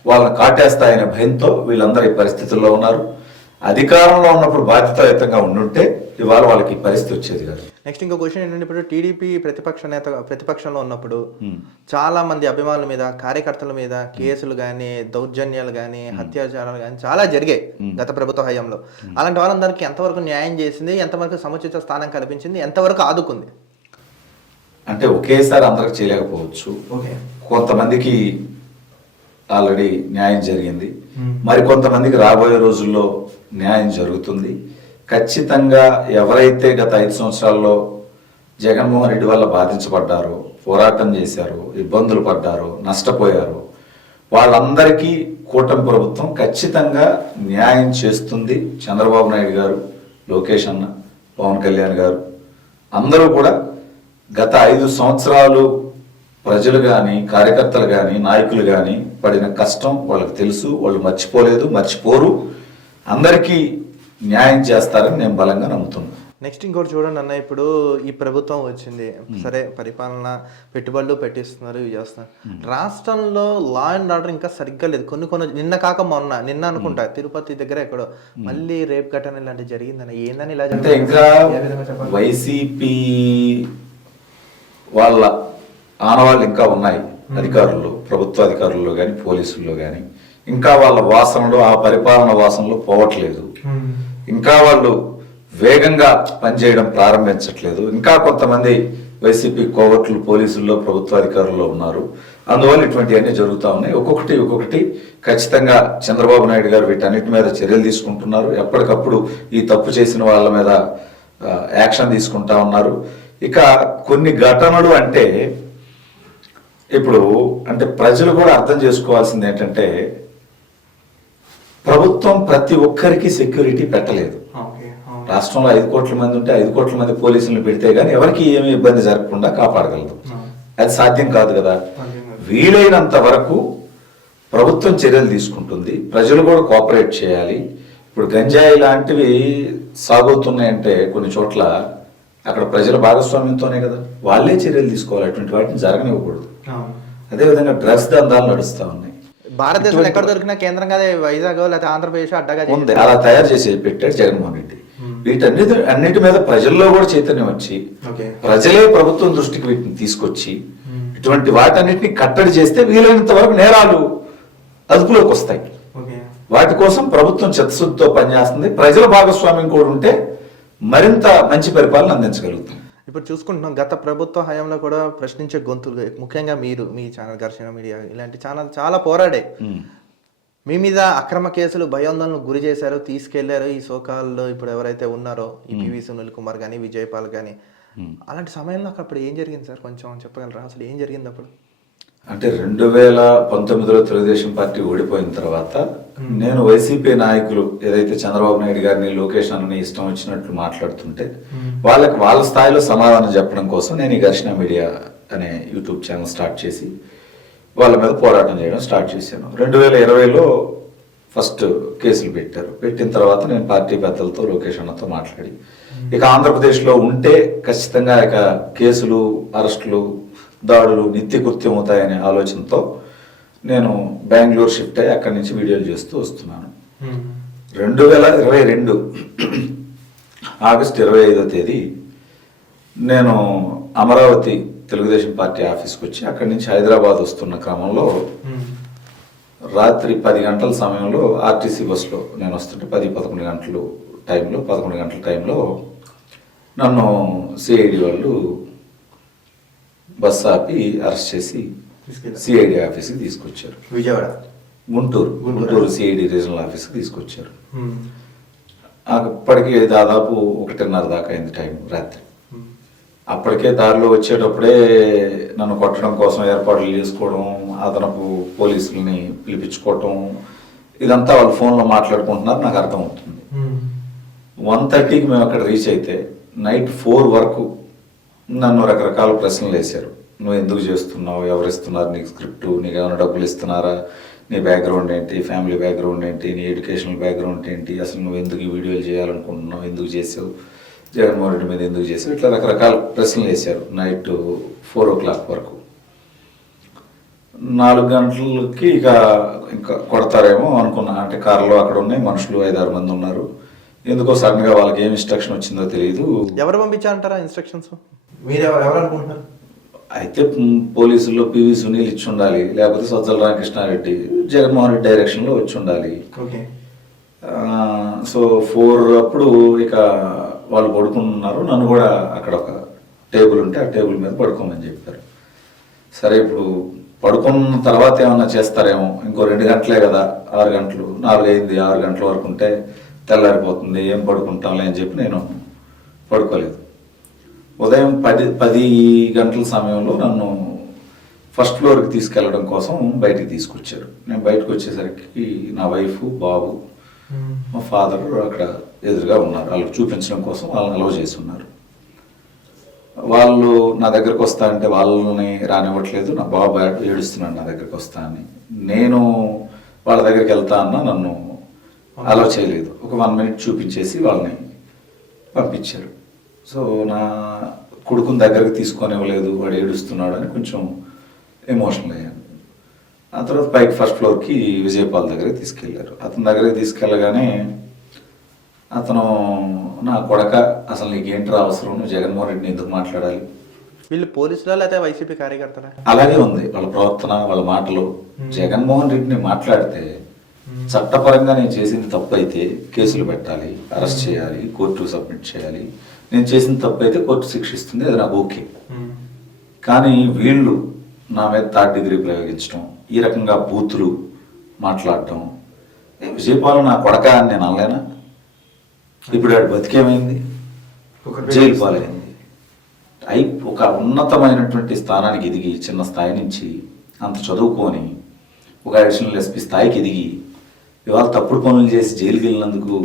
వాళ్ళని కాటేస్తాయనే భయంతో వీళ్ళందరూ ఈ పరిస్థితుల్లో ఉన్నారు. అధికారంలో ఉన్నప్పుడు బాధ్యతాయుతంగా ఉండుంటే ఇవాళ వాళ్ళకి పరిస్థితి వచ్చేది కాదు. నెక్స్ట్ ఇంకో క్వశ్చన్ ఏంటంటే, ఇప్పుడు టీడీపీ ప్రతిపక్షంలో ఉన్నప్పుడు చాలా మంది అభిమానుల మీద, కార్యకర్తల మీద కేసులు కానీ, దౌర్జన్యాలు కానీ, అత్యాచారాలు కానీ చాలా జరిగాయి గత ప్రభుత్వ హయాంలో. అలాంటి వాళ్ళందరికీ ఎంతవరకు న్యాయం చేసింది, ఎంతవరకు సముచిత స్థానం కల్పించింది, ఎంతవరకు ఆదుకుంది? అంటే ఒకేసారి అందరికి చేయలేకపోవచ్చు. కొంతమందికి ఆల్రెడీ న్యాయం జరిగింది, మరి కొంతమందికి రాబోయే రోజుల్లో న్యాయం జరుగుతుంది. ఖచ్చితంగా ఎవరైతే గత 5 సంవత్సరాల్లో జగన్మోహన్ రెడ్డి వల్ల బాధించబడ్డారో, పోరాటం చేశారో, ఇబ్బందులు పడ్డారో, నష్టపోయారో వాళ్ళందరికీ కూటమి ప్రభుత్వం ఖచ్చితంగా న్యాయం చేస్తుంది. చంద్రబాబు నాయుడు గారు, లోకేష్ అన్న, పవన్ కళ్యాణ్ గారు అందరూ కూడా గత 5 సంవత్సరాలు ప్రజలు కానీ, కార్యకర్తలు కానీ, నాయకులు కానీ పడిన కష్టం వాళ్ళకి తెలుసు. వాళ్ళు మర్చిపోలేదు, మర్చిపోరు. అందరికీ న్యాయం చేస్తారని నేను బలంగా నమ్ముతున్నాను. నెక్స్ట్ ఇంకోటి చూడండి అన్న, ఇప్పుడు ఈ ప్రభుత్వం వచ్చింది, సరే పరిపాలన పెట్టుబడులు పెట్టిస్తున్నారు, ఇవి చేస్తున్నారు. రాష్ట్రంలో లా అండ్ ఆర్డర్ ఇంకా సరిగ్గా లేదు. కొన్ని నిన్న కాక నిన్న అనుకుంటా తిరుపతి దగ్గర ఎక్కడో మళ్ళీ రేప్ ఘటన ఇలాంటి జరిగిందని ఏందని ఇలా అంటే ఇంకా వైసీపీ వాళ్ళ ఆనవాళ్ళు ఇంకా ఉన్నాయి అధికారుల్లో, ప్రభుత్వ అధికారుల్లో కానీ పోలీసుల్లో కానీ. ఇంకా వాళ్ళ వాసనలో, ఆ పరిపాలన వాసనలో పోవట్లేదు. ఇంకా వాళ్ళు వేగంగా పనిచేయడం ప్రారంభించట్లేదు. ఇంకా కొంతమంది వైసీపీ కోవట్లు పోలీసుల్లో, ప్రభుత్వ అధికారుల్లో ఉన్నారు. అందువల్ల ఇటువంటివన్నీ జరుగుతూ ఉన్నాయి. ఒక్కొక్కటి ఖచ్చితంగా చంద్రబాబు నాయుడు గారు వీటన్నిటి మీద చర్యలు తీసుకుంటున్నారు. ఎప్పటికప్పుడు ఈ తప్పు చేసిన వాళ్ళ మీద యాక్షన్ తీసుకుంటా ఉన్నారు. ఇక కొన్ని ఘటనలు అంటే ఇప్పుడు అంటే ప్రజలు కూడా అర్థం చేసుకోవాల్సింది ఏంటంటే, ప్రభుత్వం ప్రతి ఒక్కరికి సెక్యూరిటీ పెట్టలేదు. రాష్ట్రంలో 5 కోట్ల మంది ఉంటే 5 కోట్ల మంది పోలీసులను పెడితే గానీ ఎవరికి ఏమీ ఇబ్బంది జరగకుండా కాపాడగలదు. అది సాధ్యం కాదు కదా. వీలైనంత వరకు ప్రభుత్వం చర్యలు తీసుకుంటుంది, ప్రజలు కూడా కోఆపరేట్ చేయాలి. ఇప్పుడు గంజాయి లాంటివి సాగుతున్నాయంటే కొన్ని చోట్ల అక్కడ ప్రజల భాగస్వామ్యంతోనే కదా, వాళ్ళే చర్యలు తీసుకోవాలి. అటువంటి వాటిని జరగనివ్వకూడదు. అదేవిధంగా డ్రగ్స్ దందాలు నడుస్తూ ఉన్నాయి. భారతదేశంలో ఎక్కడ దొరికినా కేంద్రం కదా వైజాగ్ లేకపోతే ఆంధ్రప్రదేశ్ అడ్డగా ఉంది. అలా తయారు చేసి పెట్టాడు జగన్మోహన్ రెడ్డి. అన్నిటి మీద ప్రజల్లో కూడా చైతన్యం వచ్చి ప్రజలే ప్రభుత్వం దృష్టికి వీటిని తీసుకొచ్చి ఇటువంటి వాటన్నిటిని కట్టడి చేస్తే వీలైనంత వరకు నేరాలు అదుపులోకి వస్తాయి. వాటి కోసం ప్రభుత్వం చిత్తశుద్ధితో పనిచేస్తుంది. ప్రజల భాగస్వామ్యం కూడా ఉంటే మరింత మంచి పరిపాలన అందించగలుగుతాం. ఇప్పుడు చూసుకుంటున్నాం, గత ప్రభుత్వ హయాంలో కూడా ప్రశ్నించే గొంతులు, ముఖ్యంగా మీరు, మీ ఛానల్ ఘర్షణ మీడియా ఇలాంటి ఛానల్ చాలా పోరాడే. మీ మీద అక్రమ కేసులు, భయాందోళనకు గురి చేశారు, తీసుకెళ్లారు. ఈ సోకాల్లో ఇప్పుడు ఎవరైతే ఉన్నారో ఈ పివి సునీల్ కుమార్ కానీ, విజయపాల్ కానీ, అలాంటి సమయంలో అప్పుడు ఏం జరిగింది సార్? కొంచెం చెప్పగలరా? అసలు ఏం జరిగింది అప్పుడు? అంటే 2019లో తెలుగుదేశం పార్టీ ఓడిపోయిన తర్వాత నేను వైసీపీ నాయకులు ఏదైతే చంద్రబాబు నాయుడు గారిని, లోకేష్ అన్నని ఇష్టం వచ్చినట్లు మాట్లాడుతుంటే వాళ్ళకి వాళ్ళ స్థాయిలో సమాధానం చెప్పడం కోసం నేను ఈ ఘర్షణ మీడియా అనే యూట్యూబ్ ఛానల్ స్టార్ట్ చేసి వాళ్ళ మీద పోరాటం చేయడం స్టార్ట్ చేశాను. 2020లో ఫస్ట్ కేసులు పెట్టారు. పెట్టిన తర్వాత నేను పార్టీ పెద్దలతో, లోకేష్ అన్నతో మాట్లాడి ఇక ఆంధ్రప్రదేశ్లో ఉంటే ఖచ్చితంగా ఇక కేసులు, అరెస్టులు, దాడులు నిత్యకృత్యం అవుతాయనే ఆలోచనతో నేను బెంగళూరు షిఫ్ట్ అయ్యి అక్కడి నుంచి వీడియోలు చేస్తూ వస్తున్నాను. 2022 ఆగస్టు 25వ తేదీ నేను అమరావతి తెలుగుదేశం పార్టీ ఆఫీస్కి వచ్చి అక్కడి నుంచి హైదరాబాద్ వస్తున్న క్రమంలో రాత్రి 10 గంటల సమయంలో ఆర్టీసీ బస్సులో నేను వస్తుంటే 10-11 గంటల టైంలో నన్ను సిఐడి వాళ్ళు బస్సు ఆపి అరెస్ట్ చేసి సిఐడి ఆఫీస్కి తీసుకొచ్చారు. విజయవాడ, గుంటూరు సిఐడి రీజనల్ ఆఫీస్కి తీసుకొచ్చారు. అప్పటికి దాదాపు 1:30 దాకా అయింది టైం, రాత్రి. అప్పటికే దారిలో వచ్చేటప్పుడే నన్ను కొట్టడం కోసం ఏర్పాట్లు చేసుకోవడం, అదనపు పోలీసుల్ని పిలిపించుకోవటం, ఇదంతా వాళ్ళు ఫోన్లో మాట్లాడుకుంటున్నారు. నాకు అర్థమవుతుంది. 1:30కి మేము అక్కడ రీచ్ అయితే నైట్ 4 వరకు నన్ను రకరకాల ప్రశ్నలు వేశారు. నువ్వు ఎందుకు చేస్తున్నావు, ఎవరు ఇస్తున్నారు నీకు స్క్రిప్ట్, నీకు ఏమైనా డబ్బులు ఇస్తున్నారా, నీ బ్యాక్గ్రౌండ్ ఏంటి, ఫ్యామిలీ బ్యాక్గ్రౌండ్ ఏంటి, నీ ఎడ్యుకేషనల్ బ్యాక్గ్రౌండ్ ఏంటి, అసలు నువ్వు ఎందుకు ఈ వీడియోలు చేయాలనుకుంటున్నావు, ఎందుకు చేసావు, జగన్మోహన్ రెడ్డి మీద ఎందుకు చేసావు, ఇట్లా రకరకాల ప్రశ్నలు వేశారు. నైట్ 4 o'clock వరకు. 4 గంటలకి ఇంకా కొడతారేమో అనుకున్నా. అంటే కారులో అక్కడ ఉన్నాయి మనుషులు 5-6 మంది ఉన్నారు. ఎందుకో సడన్ గా వాళ్ళకి ఏం ఇన్స్ట్రక్షన్ వచ్చిందో తెలియదు. ఎవరు పంపించారంటారా ఇన్స్ట్రక్షన్స్? మీరు ఎవరు అనుకుంటున్నారు? అయితే పోలీసుల్లో పివి సునీల్ ఇచ్చి ఉండాలి, లేకపోతే సజ్జల రామకృష్ణారెడ్డి, జగన్మోహన్ రెడ్డి డైరెక్షన్లో వచ్చి ఉండాలి. సో 4 అప్పుడు ఇక వాళ్ళు పడుకున్నారు. నన్ను కూడా అక్కడ ఒక టేబుల్ ఉంటే ఆ టేబుల్ మీద పడుకోమని చెప్పారు. సరే ఇప్పుడు పడుకున్న తర్వాత ఏమన్నా చేస్తారేమో, ఇంకో 2 గంటలే కదా, 6 గంటలు, 4 అయింది, 6 గంటల వరకు ఉంటే తెల్లారిపోతుంది, ఏం పడుకుంటాంలే అని చెప్పి నేను పడుకోలేదు. ఉదయం 10 గంటల సమయంలో నన్ను ఫస్ట్ ఫ్లోర్కి తీసుకెళ్లడం కోసం బయటికి తీసుకొచ్చారు. నేను బయటకు వచ్చేసరికి నా వైఫ్, బాబు, మా ఫాదర్ అక్కడ ఎదురుగా ఉన్నారు. వాళ్ళకి చూపించడం కోసం వాళ్ళని అలౌ చేసి ఉన్నారు. వాళ్ళు నా దగ్గరకు వస్తా అంటే వాళ్ళని రానివ్వట్లేదు. నా బాబు ఏడుస్తున్నాడు నా దగ్గరకు వస్తా అని. నేను వాళ్ళ దగ్గరికి వెళ్తా అన్నా నన్ను అలో చేయలేదు. ఒక 1 minute చూపించేసి వాళ్ళని పంపించారు. సో నా కొడుకుని దగ్గరికి తీసుకొని ఇవ్వలేదు, వాడు ఏడుస్తున్నాడు అని కొంచెం ఎమోషనల్ అయ్యాను. ఆ తర్వాత పైకి ఫస్ట్ ఫ్లోర్కి విజయపాల్ దగ్గరికి తీసుకెళ్లారు. అతని దగ్గరికి తీసుకెళ్ళగానే అతను, నా కొడక అసలు నీకేంట్రా అవసరం, నువ్వు జగన్మోహన్ రెడ్డిని ఎందుకు మాట్లాడాలి? వీళ్ళు పోలీసులా లేకపోతే వైసీపీ కార్యకర్తలా? అలాగే ఉంది వాళ్ళ ప్రవర్తన, వాళ్ళ మాటలు. జగన్మోహన్ రెడ్డిని మాట్లాడితే చట్టపరంగా నేను చేసింది తప్పు అయితే కేసులు పెట్టాలి, అరెస్ట్ చేయాలి, కోర్టుకు సబ్మిట్ చేయాలి. నేను చేసిన తప్పు అయితే కోర్టు శిక్షిస్తుంది, అది నాకు ఓకే. కానీ వీళ్ళు నా మీద 3rd degree ప్రయోగించడం, ఈ రకంగా బూతులు మాట్లాడటం, విజయపాలెం నా కొడక అని నేను అనలేనా? ఇప్పుడు వాడు బతికేమైంది, జైలు పాలైంది. ఒక ఉన్నతమైనటువంటి స్థానానికి ఎదిగి, చిన్న స్థాయి నుంచి అంత చదువుకొని ఒక అడిషనల్ ఎస్పీ స్థాయికి ఎదిగి ఇవాళ తప్పుడు పనులు చేసి జైలుకి వెళ్ళినందుకు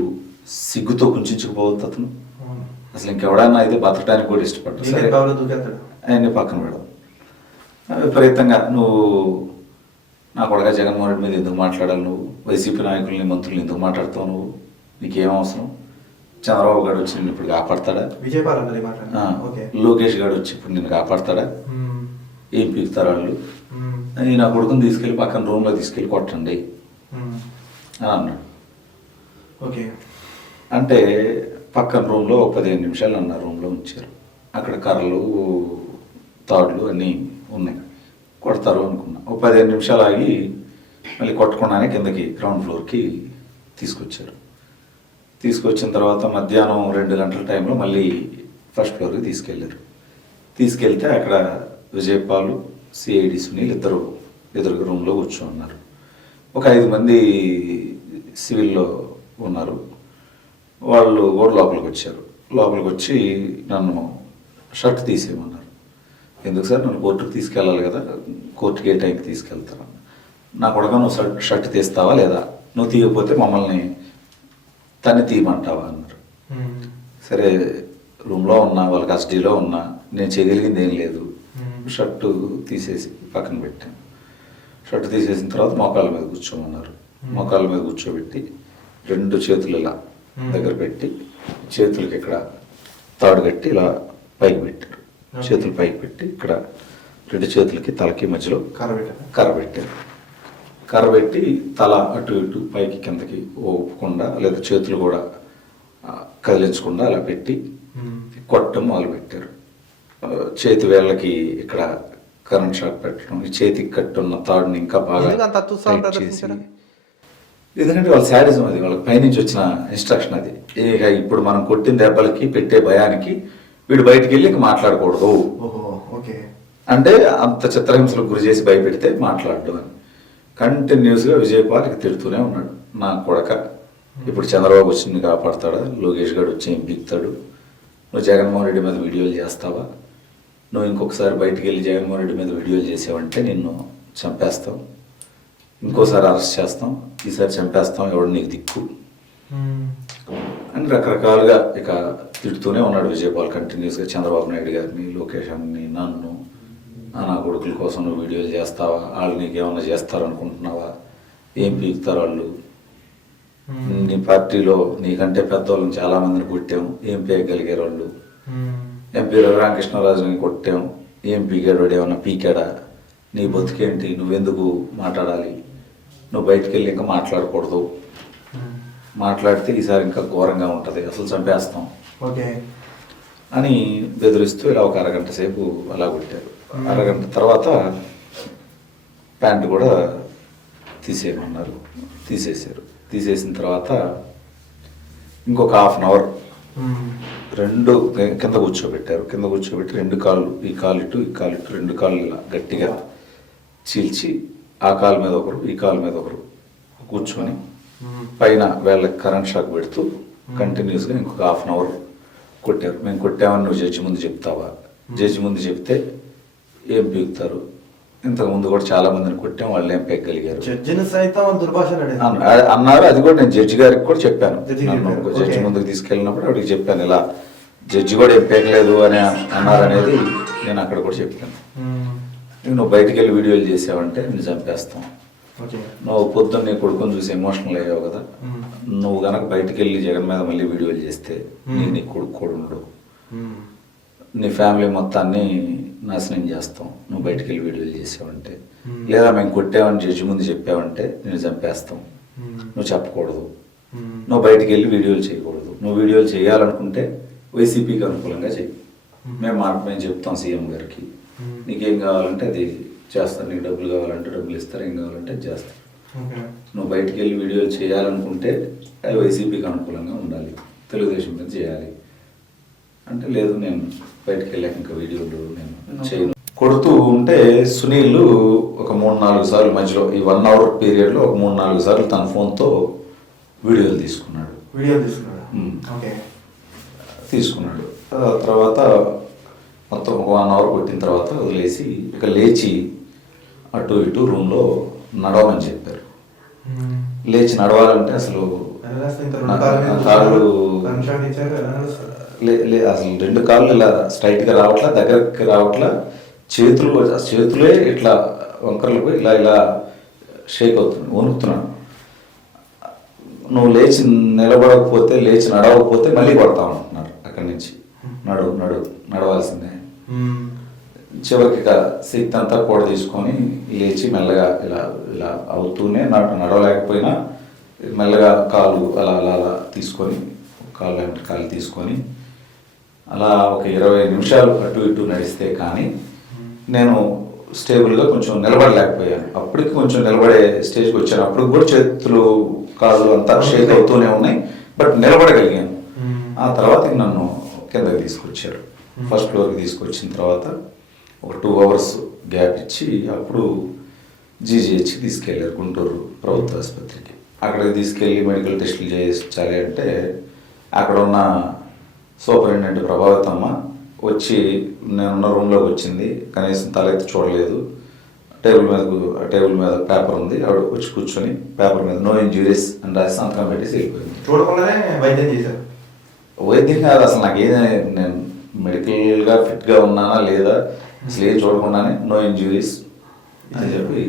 సిగ్గుతో కుంచుకుపోవద్దు అతను. అసలు ఇంకెవడన్నా అయితే బతకడానికి కూడా ఇష్టపడ్డా సరే ఆయన్ని పక్కన పెడదాం. విపరీతంగా నువ్వు నా కొడగా జగన్మోహన్ రెడ్డి మీద ఎందుకు మాట్లాడాలి, నువ్వు వైసీపీ నాయకుల్ని మంత్రులు ఎందుకు మాట్లాడతావు, నువ్వు నీకేం అవసరం, చంద్రబాబు గారు వచ్చి నిన్ను ఇప్పుడు కాపాడతాడా, లోకేష్ గారు వచ్చి ఇప్పుడు నిన్ను కాపాడతాడా, ఏం పీకుతారు వాళ్ళు, నా కొడుకుని తీసుకెళ్ళి పక్కన రూమ్లో తీసుకెళ్ళి కొట్టండి అని అన్నాడు. ఓకే అంటే పక్కన రూమ్లో 15 నిమిషాలు అన్న రూమ్లో ఉంచారు. అక్కడ కర్రలు, తాడులు అన్నీ ఉన్నాయి, కొడతారు అనుకున్నా. 15 నిమిషాలు ఆగి మళ్ళీ కొట్టకుండానే కిందకి గ్రౌండ్ ఫ్లోర్కి తీసుకొచ్చారు. తీసుకొచ్చిన తర్వాత మధ్యాహ్నం 2 గంటల టైంలో మళ్ళీ ఫస్ట్ ఫ్లోర్కి తీసుకెళ్ళారు. తీసుకెళ్తే అక్కడ విజయపాల్, సిఐడి సునీల్ ఇద్దరు ఎదురుగా రూమ్లో కూర్చోన్నారు. ఒక 5 మంది సివిల్లో ఉన్నారు. వాళ్ళు కూడా లోపలికి వచ్చారు. లోపలికి వచ్చి నన్ను షర్ట్ తీసేయమన్నారు. ఎందుకు సార్, నన్ను కోర్టుకు తీసుకెళ్ళాలి కదా, కోర్టుకి ఏ టైంకి తీసుకెళ్తాను, నా కొడుకు నువ్వు షర్ట్ తీస్తావా లేదా, నువ్వు తీయకపోతే మమ్మల్ని తన్ని తీయమంటావా అన్నారు. సరే రూమ్లో ఉన్నా, వాళ్ళ కస్టడీలో ఉన్నా, నేను చేయగలిగింది ఏం లేదు. షర్టు తీసేసి పక్కన పెట్టాను. షర్టు తీసేసిన తర్వాత మోకాళ్ళ మీద కూర్చోమన్నారు. మోకాళ్ళ మీద కూర్చోబెట్టి 2 చేతులు ఇలా దగ్గర పెట్టి, చేతులకి ఇక్కడ తాడు కట్టి ఇలా పైకి పెట్టారు. చేతులు పైకి పెట్టి ఇక్కడ 2 చేతులకి తలకి మధ్యలో కర్ర పెట్టారు. కర్ర పెట్టి తల అటు ఇటు పైకి కిందకి ఊపకుండా, లేదా చేతులు కూడా కదిలించకుండా అలా పెట్టి కొట్టడం మొదలుపెట్టారు. చేతి వేళ్ళకి ఇక్కడ కరెంట్ షాక్ పెట్టడం, ఈ చేతికి కట్టున్న తాడుని ఇంకా బాగా చేసి, ఎందుకంటే వాళ్ళ శాడిజం అది, వాళ్ళకి పైనుంచి వచ్చిన ఇన్స్ట్రక్షన్ అది. ఇక ఇప్పుడు మనం కొట్టిన దెబ్బలకి పెట్టే భయానికి వీడు బయటికి వెళ్ళి ఇంక మాట్లాడకూడదు అంటే అంత చిత్రహింసలకు గురి చేసి భయపెడితే మాట్లాడడం అని కంటిన్యూస్గా విజయపాల్కి తిడుతూనే ఉన్నాడు. నా కొడక ఇప్పుడు చంద్రబాబు వచ్చి నిన్ను కాపాడతాడా, లోకేష్ గారు వచ్చి ఏం పీకుతాడు, నువ్వు జగన్మోహన్ రెడ్డి మీద వీడియోలు చేస్తావా, నువ్వు ఇంకొకసారి బయటికి వెళ్ళి జగన్మోహన్ రెడ్డి మీద వీడియోలు చేసావంటే నిన్ను చంపేస్తాం, ఇంకోసారి అరెస్ట్ చేస్తాం, ఈసారి చంపేస్తాం, ఎవడు నీకు దిక్కు అని రకరకాలుగా ఇక తిడుతూనే ఉన్నాడు విజయపాల్ కంటిన్యూస్గా. చంద్రబాబు నాయుడు గారిని, లోకేష్ అన్ని, నన్ను, నా కొడుకుల కోసం నువ్వు వీడియోలు చేస్తావా, వాళ్ళు నీకేమన్నా చేస్తారనుకుంటున్నావా, ఏం పీకుతారు వాళ్ళు, నీ పార్టీలో నీకంటే పెద్దవాళ్ళని చాలామందిని కొట్టాం, ఏం పీకగలిగారు వాళ్ళు, ఎంపీ రఘురామకృష్ణరాజుని కొట్టాం, ఏం పీకాడు, వాడు ఏమన్నా పీకాడా, నీ బతుకేంటి, నువ్వెందుకు మాట్లాడాలి, నువ్వు బయటికి వెళ్ళి ఇంకా మాట్లాడకూడదు, మాట్లాడితే ఈసారి ఇంకా ఘోరంగా ఉంటుంది, అసలు చంపేస్తాం అని బెదిరిస్తూ ఇలా ఒక అరగంట సేపు అలా కొట్టారు. అరగంట తర్వాత ప్యాంటు కూడా తీసేయమన్నారు, తీసేసారు. తీసేసిన తర్వాత ఇంకొక 1/2 అవర్ 2 కింద కూర్చోబెట్టారు. కింద కూర్చోబెట్టి 2 కాళ్ళు, ఈ కాలు ఇటు, ఈ కాలు ఇటు, 2 కాళ్ళు ఇలా గట్టిగా చీల్చి ఆ కాలు మీద ఒకరు, ఈ కాలు మీద ఒకరు కూర్చొని పైన వేళ్ళకి కరెంట్ షాక్ పెడుతూ కంటిన్యూస్గా ఇంకొక 1/2 అవర్ కొట్టారు. మేము కొట్టామని నువ్వు జడ్జి ముందు చెప్తావా, జడ్జి ముందు చెప్తే ఏం పీకుతారు, ఇంతకుముందు కూడా చాలా మందిని కొట్టాం, వాళ్ళు ఏం పెగ్గలిగారు అన్నారు. అది కూడా నేను జడ్జి గారికి కూడా చెప్పాను. జడ్జి ముందుకు తీసుకెళ్ళినప్పుడు ఆవిడకి చెప్పాను, ఇలా జడ్జి కూడా ఏం పెగలేదు అని అన్నారనేది నేను అక్కడ కూడా చెప్పాను. నువ్వు బయటికి వెళ్ళి వీడియోలు చేసావంటే నేను చంపేస్తాం, ఓకే. నువ్వు పొద్దున్న నీ కొడుకుని చూసి ఎమోషనల్ అయ్యావు కదా, నువ్వు గనక బయటికి వెళ్ళి జగన్ మీద మళ్ళీ వీడియోలు చేస్తే నీ కొడుకు కూడా ఉండడు, నీ ఫ్యామిలీ మొత్తాన్ని నాశనం చేస్తాం నువ్వు బయటికి వెళ్ళి వీడియోలు చేసావంటే, లేదా మేము కొట్టామని జడ్జి ముందు చెప్పావంటే నేను చంపేస్తాం. నువ్వు చెప్పకూడదు, నువ్వు బయటికి వెళ్ళి వీడియోలు చేయకూడదు. నువ్వు వీడియోలు చేయాలనుకుంటే వైసీపీకి అనుకూలంగా చెయ్యి, మేము చెప్తాం సీఎం గారికి, నీకేం కావాలంటే అది చేస్తాను, నీకు డబ్బులు కావాలంటే డబ్బులు ఇస్తారు, ఏం కావాలంటే చేస్తాను. నువ్వు బయటికి వెళ్ళి వీడియోలు చేయాలనుకుంటే అది వైసీపీకి అనుకూలంగా ఉండాలి, తెలుగుదేశం మీద చేయాలి అంటే, లేదు నేను బయటికి వెళ్ళాక ఇంకా వీడియోలు నేను చేయను. కొడుతూ ఉంటే సునీల్ ఒక 3-4 సార్లు మధ్యలో ఈ 1 అవర్ పీరియడ్లో ఒక 3-4 సార్లు తన ఫోన్తో వీడియోలు తీసుకున్నాడు. తీసుకున్నాడు. తర్వాత మొత్తం 1 అవర్ కొట్టిన తర్వాత వదిలేసి ఇక లేచి అటు ఇటు రూమ్లో నడవమని చెప్పారు. లేచి నడవాలంటే అసలు కాళ్ళు అసలు 2 కాళ్ళు ఇలా స్ట్రైట్గా రావట్లా, దగ్గరికి రావట్లా, చేతులే ఇట్లా వంకరలు ఇలా ఇలా షేక్ అవుతుంది, వణుకుతున్నాను. నువ్వు లేచి నిలబడకపోతే, లేచి నడవకపోతే మళ్ళీ కొడతావు అంటున్నారు అక్కడి నుంచి. నడవాల్సిందే. చివరికి శక్తి అంతా కూడా తీసుకొని లేచి మెల్లగా ఇలా ఇలా అవుతూనే నడవలేకపోయినా మెల్లగా కాలు అలా అలా అలా తీసుకొని, కాలు తీసుకొని అలా ఒక 20 నిమిషాలు అటు ఇటు నడిస్తే కానీ నేను స్టేబుల్గా కొంచెం నిలబడలేకపోయాను. అప్పటికి కొంచెం నిలబడే స్టేజ్కి వచ్చాను. అప్పటికి కూడా చేతులు కాళ్ళు అంతా షేక్ అవుతూనే ఉన్నాయి, బట్ నిలబడగలిగాను. ఆ తర్వాత నన్ను కిందకి తీసుకొచ్చారు. ఫస్ట్ ఫ్లోర్కి తీసుకొచ్చిన తర్వాత ఒక 2 అవర్స్ గ్యాప్ ఇచ్చి అప్పుడు జీజీహెచ్కి తీసుకెళ్ళారు, గుంటూరు ప్రభుత్వ ఆసుపత్రికి. అక్కడికి తీసుకెళ్ళి మెడికల్ టెస్టులు చేయించాలి అంటే అక్కడ ఉన్న సూపరింటెండెంట్ ప్రభావితమ్మ వచ్చి నేనున్న రూమ్లోకి వచ్చింది, కనీసం తలెత్తి చూడలేదు. టేబుల్ మీద పేపర్ ఉంది, ఆవిడ వచ్చి కూర్చొని పేపర్ మీద నో ఇంజ్యూరీస్ అని రాసి సంతకం పెట్టేసి వెళ్ళిపోయింది. చూడకుండానే వైద్యం చేశారు. వైద్యం కాదు అసలు, నాకేదో నేను మెడికల్గా ఫిట్గా ఉన్నానా లేదా అసలు ఏం చూడకుండానే నో ఇంజ్యూరీస్ అని చెప్పి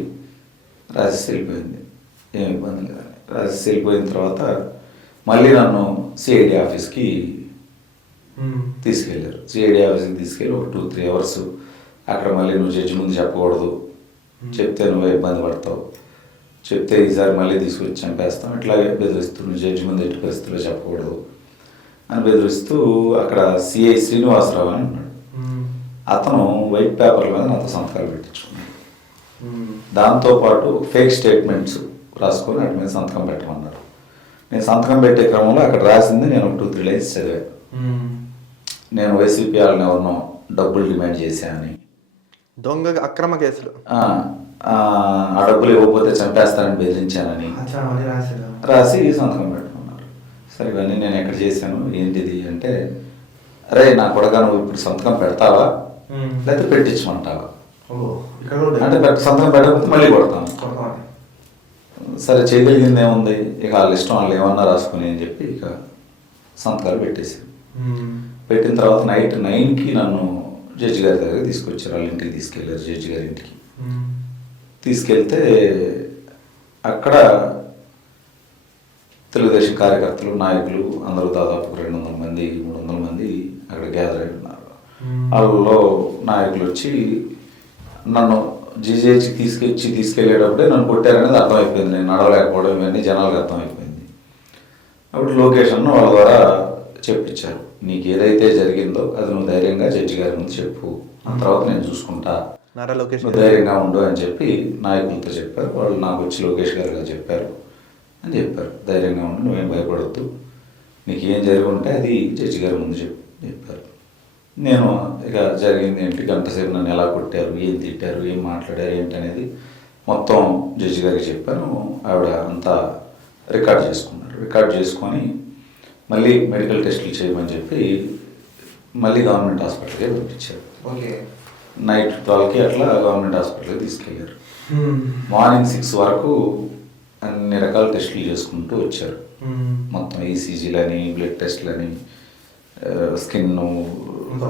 రాసి వెళ్ళిపోయింది. ఏం ఇబ్బంది లేదని రాసి వెళ్ళిపోయిన తర్వాత మళ్ళీ నన్ను సిఐడి ఆఫీస్కి తీసుకెళ్ళారు. సిఐడి ఆఫీస్కి తీసుకెళ్ళి ఒక 2-3 అవర్స్ అక్కడ మళ్ళీ నువ్వు జడ్జి ముందు చెప్పకూడదు, చెప్తే నువ్వే ఇబ్బంది పడతావు, చెప్తే ఈసారి మళ్ళీ తీసుకొచ్చి చంపేస్తాం, ఇట్లాగే బెదిరిస్తూ నువ్వు జడ్జి ముందు ఎట్టి పరిస్థితుల్లో చెప్పకూడదు అని బెదిరిస్తూ అక్కడ సిఐ శ్రీనివాసరావు అని ఉన్నాడు. అతను వైట్ పేపర్ల మీద నాతో సంతకాలు పెట్టించుకున్నాడు. దాంతోపాటు ఫేక్ స్టేట్మెంట్స్ రాసుకొని వాటి మీద సంతకం పెట్టమన్నారు. నేను సంతకం పెట్టే క్రమంలో అక్కడ రాసింది నేను 2-3 లైన్స్ చదివాను. నేను వైసీపీ వాళ్ళని ఎవరినో డబ్బులు డిమాండ్ చేశానని, దొంగ అక్రమ కేసులు, ఆ డబ్బులు ఇవ్వకపోతే చంపేస్తానని బెదిరించానని రాసి సంతకం పెట్టుకున్నారు. సరే ఇవన్నీ నేను ఎక్కడ చేశాను ఏంటిది అంటే, అరే నా కొడగా నువ్వు ఇప్పుడు సంతకం పెడతావా లేకపోతే పెట్టించమంటావా అంటే, సంతకం పెట్టకపోతే మళ్ళీ కొడతాను. సరే చేయగలిగింది ఏముంది, ఇక వాళ్ళ ఇష్టం, వాళ్ళు ఏమన్నా రాసుకుని అని చెప్పి ఇక సంతకాలు పెట్టేసి పెట్టిన తర్వాత నైట్ 9కి నన్ను జడ్జి గారి దగ్గర తీసుకొచ్చారు. వాళ్ళ ఇంటికి తీసుకెళ్ళారు, జడ్జి గారి ఇంటికి తీసుకెళ్తే అక్కడ తెలుగుదేశం కార్యకర్తలు, నాయకులు అందరూ దాదాపు 200 మంది 300 మంది అక్కడ గ్యాదర్ అయి ఉన్నారు. వాళ్ళలో నాయకులు వచ్చి నన్ను జీజీహెచ్కి తీసుకెళ్ళేటప్పుడే నన్ను కొట్టారనేది అర్థమైపోయింది. నేను నడవలేకపోవడం ఇవన్నీ జనాలకు అర్థమైపోయింది. అప్పుడు లొకేషన్ వాళ్ళ ద్వారా చెప్పించారు, నీకు ఏదైతే జరిగిందో అది నువ్వు ధైర్యంగా జడ్జి గారి ముందు చెప్పు, ఆ తర్వాత నేను చూసుకుంటా, నువ్వు ధైర్యంగా ఉండు అని చెప్పి నాయకులతో చెప్పారు. వాళ్ళు నాకు వచ్చి లోకేష్ గారు చెప్పారు అని చెప్పారు, ధైర్యంగా ఉండి నువ్వేం భయపడద్దు, నీకు ఏం జరిగి ఉంటే అది జడ్జి గారి ముందు చెప్పారు. నేను ఇక జరిగింది ఏంటి, గంట సేపు నన్ను ఎలా కొట్టారు, ఏం తిట్టారు, ఏం మాట్లాడారు ఏంటి అనేది మొత్తం జడ్జి గారికి చెప్పాను. ఆవిడ అంతా రికార్డ్ చేసుకున్నారు. రికార్డ్ చేసుకొని మళ్ళీ మెడికల్ టెస్టులు చేయమని చెప్పి మళ్ళీ గవర్నమెంట్ హాస్పిటల్కి పంపించారు. నైట్ 12కి అట్లా గవర్నమెంట్ హాస్పిటల్కి తీసుకెళ్ళారు. మార్నింగ్ 6 వరకు అన్ని రకాల టెస్టులు చేసుకుంటూ వచ్చారు. మొత్తం ఈసీజీలని, బ్లడ్ టెస్ట్లని, స్కిన్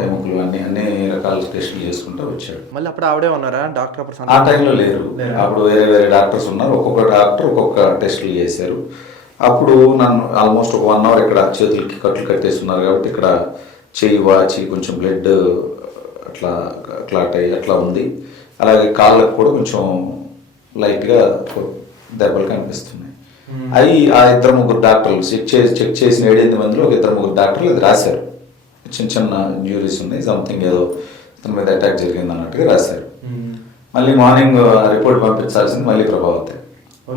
ఎముకలు అన్ని రకాల టెస్టులు చేసుకుంటూ వచ్చాడు. మళ్ళీ అప్పుడు ఆవిడే ఉన్నారా డాక్టర్? అప్పుడు ఆ టైంలో లేరు, అప్పుడు వేరే వేరే డాక్టర్స్ ఉన్నారు. ఒక్కొక్క డాక్టర్ ఒక్కొక్క టెస్టులు చేశారు. అప్పుడు నన్ను ఆల్మోస్ట్ ఒక 1 అవర్ ఇక్కడ చేతులకి కట్లు కట్టేస్తున్నారు కాబట్టి ఇక్కడ చెయ్యి వాచి కొంచెం బ్లడ్ అట్లా క్లాట్ అయ్యి అట్లా ఉంది. అలాగే కాళ్ళకు కూడా కొంచెం లైట్గా దెబ్బలు కనిపిస్తున్నాయి. అవి ఆ 2-3 డాక్టర్లు చెక్ చేసిన 7-8 మందిలో ఒక 2-3 డాక్టర్లు అది రాశారు. చిన్న చిన్న ఇంజ్యూరీస్ ఉన్నాయి, సంథింగ్ ఏదో అతని మీద అటాక్ జరిగింది అన్నట్టుగా రాశారు. మళ్ళీ మార్నింగ్ ఆ రిపోర్ట్ పంపించాల్సింది మళ్ళీ ప్రభావతి.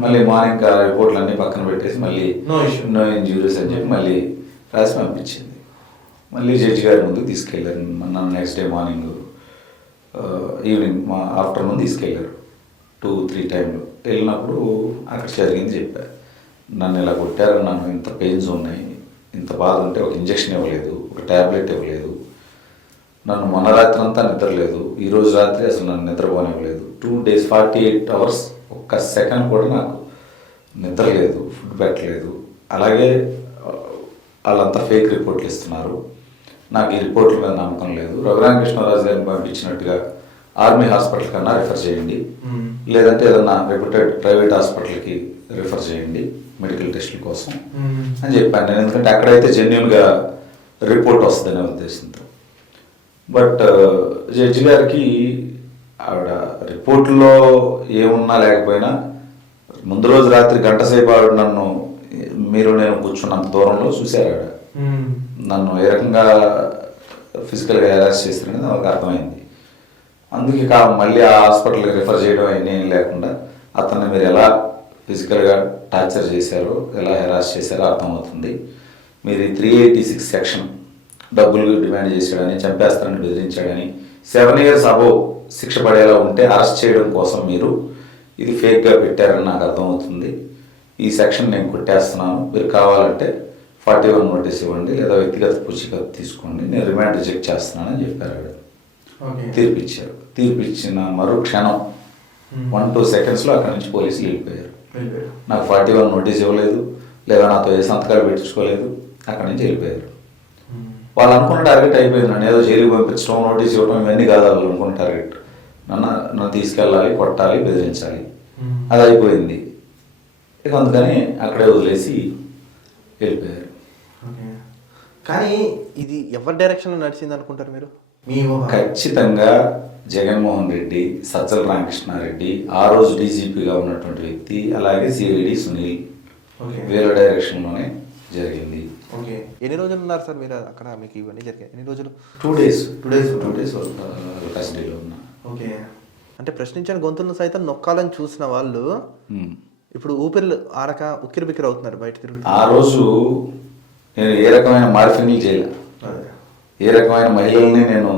మళ్ళీ మార్నింగ్ ఆ రిపోర్ట్లు అన్ని పక్కన పెట్టేసి మళ్ళీ నో ఇంజ్యూరీస్ అని చెప్పి మళ్ళీ రాసి పంపించింది. మళ్ళీ జడ్జి గారి ముందుకు తీసుకెళ్ళారు. నన్ను next day morning evening afternoon తీసుకెళ్ళారు 2-3 టైంలో. వెళ్ళినప్పుడు అక్కడ జరిగింది చెప్పారు. నన్ను ఇలా కొట్టారు, నన్ను ఇంత పెయిన్స్ ఉన్నాయి, ఇంత బాధ ఉంటే ఒక ఇంజక్షన్ ఇవ్వలేదు, ఒక ట్యాబ్లెట్ ఇవ్వలేదు, నన్ను మొన్న రాత్రి అంతా నిద్రలేదు, ఈరోజు రాత్రి అసలు నన్ను నిద్రపోనివ్వలేదు, 2 days 48 hours ఒక్క సెకండ్ కూడా నాకు నిద్ర లేదు, ఫుడ్ పెట్టలేదు. అలాగే వాళ్ళంతా ఫేక్ రిపోర్ట్లు ఇస్తున్నారు. నాకు ఈ రిపోర్ట్ల మీద నమ్మకం లేదు. రఘురామకృష్ణరాజు గారిని పంపించినట్టుగా ఆర్మీ హాస్పిటల్ కన్నా రిఫర్ చేయండి, లేదంటే ఏదన్నా రెప్యూటెడ్ ప్రైవేట్ హాస్పిటల్కి రిఫర్ చేయండి మెడికల్ టెస్టుల కోసం అని చెప్పాను నేను. ఎందుకంటే అక్కడైతే జెన్యున్గా రిపోర్ట్ వస్తుందనే ఉద్దేశంతో. బట్ జడ్జి గారికి ఆవిడ రిపోర్ట్లో ఏమున్నా లేకపోయినా ముందు రోజు రాత్రి గంట సేపు ఆవిడ నన్ను నేను కూర్చున్నంత దూరంలో చూశారు. ఆవిడ నన్ను ఏ రకంగా ఫిజికల్గా హెరాస్ చేస్తారనేది వాళ్ళకి అర్థమైంది. అందుకే మళ్ళీ ఆ హాస్పిటల్కి రిఫర్ చేయడం అన్నీ లేకుండా అతన్ని మీరు ఎలా ఫిజికల్గా టార్చర్ చేశారో, ఎలా హెరాస్ చేశారో అర్థమవుతుంది. మీరు 386 సెక్షన్ డబ్బులు డిమాండ్ చేశాడని, చంపేస్తారని బెదిరించాడని, 7 years అబోవ్ శిక్ష పడేలా ఉంటే అరెస్ట్ చేయడం కోసం మీరు ఇది ఫేక్గా పెట్టారని నాకు అర్థమవుతుంది. ఈ సెక్షన్ నేను కొట్టేస్తున్నాను, మీరు కావాలంటే 41 నోటీస్ ఇవ్వండి, లేదా వ్యక్తిగత పూచికత్తు తీసుకోండి, నేను రిమాండ్ రిజెక్ట్ చేస్తున్నానని చెప్పారు. ఆవిడ తీర్పిచ్చారు. తీర్పిచ్చిన మరుక్షణం 1-2 secondsలో అక్కడి నుంచి పోలీసులు వెళ్ళిపోయారు. నాకు 41 నోటీస్ ఇవ్వలేదు, లేదా నాతో ఏ సంతకాలు పెట్టించుకోలేదు, అక్కడి నుంచి వెళ్ళిపోయారు. వాళ్ళు అనుకున్న టార్గెట్ అయిపోయింది. నన్ను ఏదో జైలుకి పంపించడం, నోటీస్ ఇవ్వడం ఇవన్నీ కాదు వాళ్ళు అనుకున్న టార్గెట్. నన్ను తీసుకెళ్ళాలి, కొట్టాలి, బెదిరించాలి, అది అయిపోయింది. ఇక అందుకని అక్కడే వదిలేసి వెళ్ళిపోయారు. కానీ ఇది ఎవరి డైరెక్షన్లో నడిచింది అనుకుంటారు మీరు? ఖచ్చితంగా జగన్మోహన్ రెడ్డి, సజ్జల రామకృష్ణారెడ్డి, ఆ రోజు డీజీపీగా ఉన్నటువంటి వ్యక్తి, అలాగే సిఐడి సునీల్, వీళ్ళ డైరెక్షన్లోనే జరిగింది. ఓకే. ఎన్ని రోజులు ఉన్నారు సార్ మీరు అక్కడ? మీకు ఇవన్నీ జరిగాయి ఎన్ని రోజులు? 2 days కస్టడీలో ఉన్నా. ఓకే. అంటే ప్రశ్నించిన గొంతులను సైతం నొక్కాలని చూసిన వాళ్ళు ఇప్పుడు ఊపిరి ఆడక ఉక్కిరి బిక్కిరి అవుతున్నారు బయట తిరిగి. ఆ రోజు నేను ఏ రకమైన మార్ఫింగ్లు చేయలే, ఏ రకమైన మహిళల్ని నేను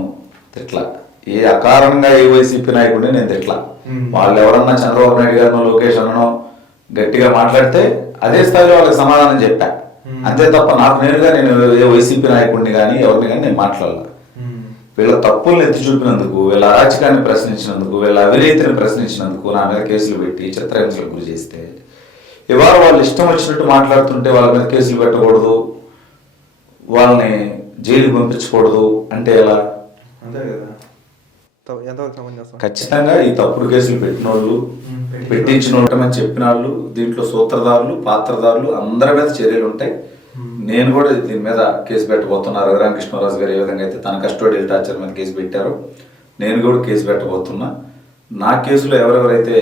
తిట్లా, ఏ అకారణంగా ఏ వైసీపీ నాయకుడిని నేను తిట్లా. వాళ్ళు ఎవరన్నా చంద్రబాబు నాయుడు గారినో లోకేష్ అన్నో గట్టిగా మాట్లాడితే అదే స్థాయిలో వాళ్ళకి సమాధానం చెప్పా, అంతే తప్ప నాకు నేనుగా నేను ఏ వైసీపీ నాయకుడిని కానీ ఎవరిని కానీ నేను మాట్లాడలా. వీళ్ళ తప్పుల్ని ఎత్తి చూపినందుకు, వీళ్ళ అరాచకాన్ని ప్రశ్నించినందుకు, వీళ్ళ అవినీతిని ప్రశ్నించినందుకు నా మీద కేసులు పెట్టి చిత్రహింసలకు గురి చేస్తే, ఇవాళ వాళ్ళు ఇష్టం వచ్చినట్టు మాట్లాడుతుంటే వాళ్ళ మీద కేసులు పెట్టకూడదు, వాళ్ళని జైలుకి పంపించకూడదు అంటే ఎలా? అంతే కదా. ఖచ్చితంగా ఈ తప్పుడు కేసులు పెట్టిన వాళ్ళు, పెట్టించిన వాళ్ళని చెప్పిన వాళ్ళు, దీంట్లో సూత్రధారులు, పాత్రధారులు అందరి మీద చర్యలు ఉంటాయి. నేను కూడా దీని మీద కేసు పెట్టబోతున్నా. రఘురామకృష్ణరాజు గారు ఏ విధంగా అయితే తన కస్టోడియల్ టార్చర్ మీద కేసు పెట్టారో నేను కూడా కేసు పెట్టబోతున్నా. నా కేసులో ఎవరెవరైతే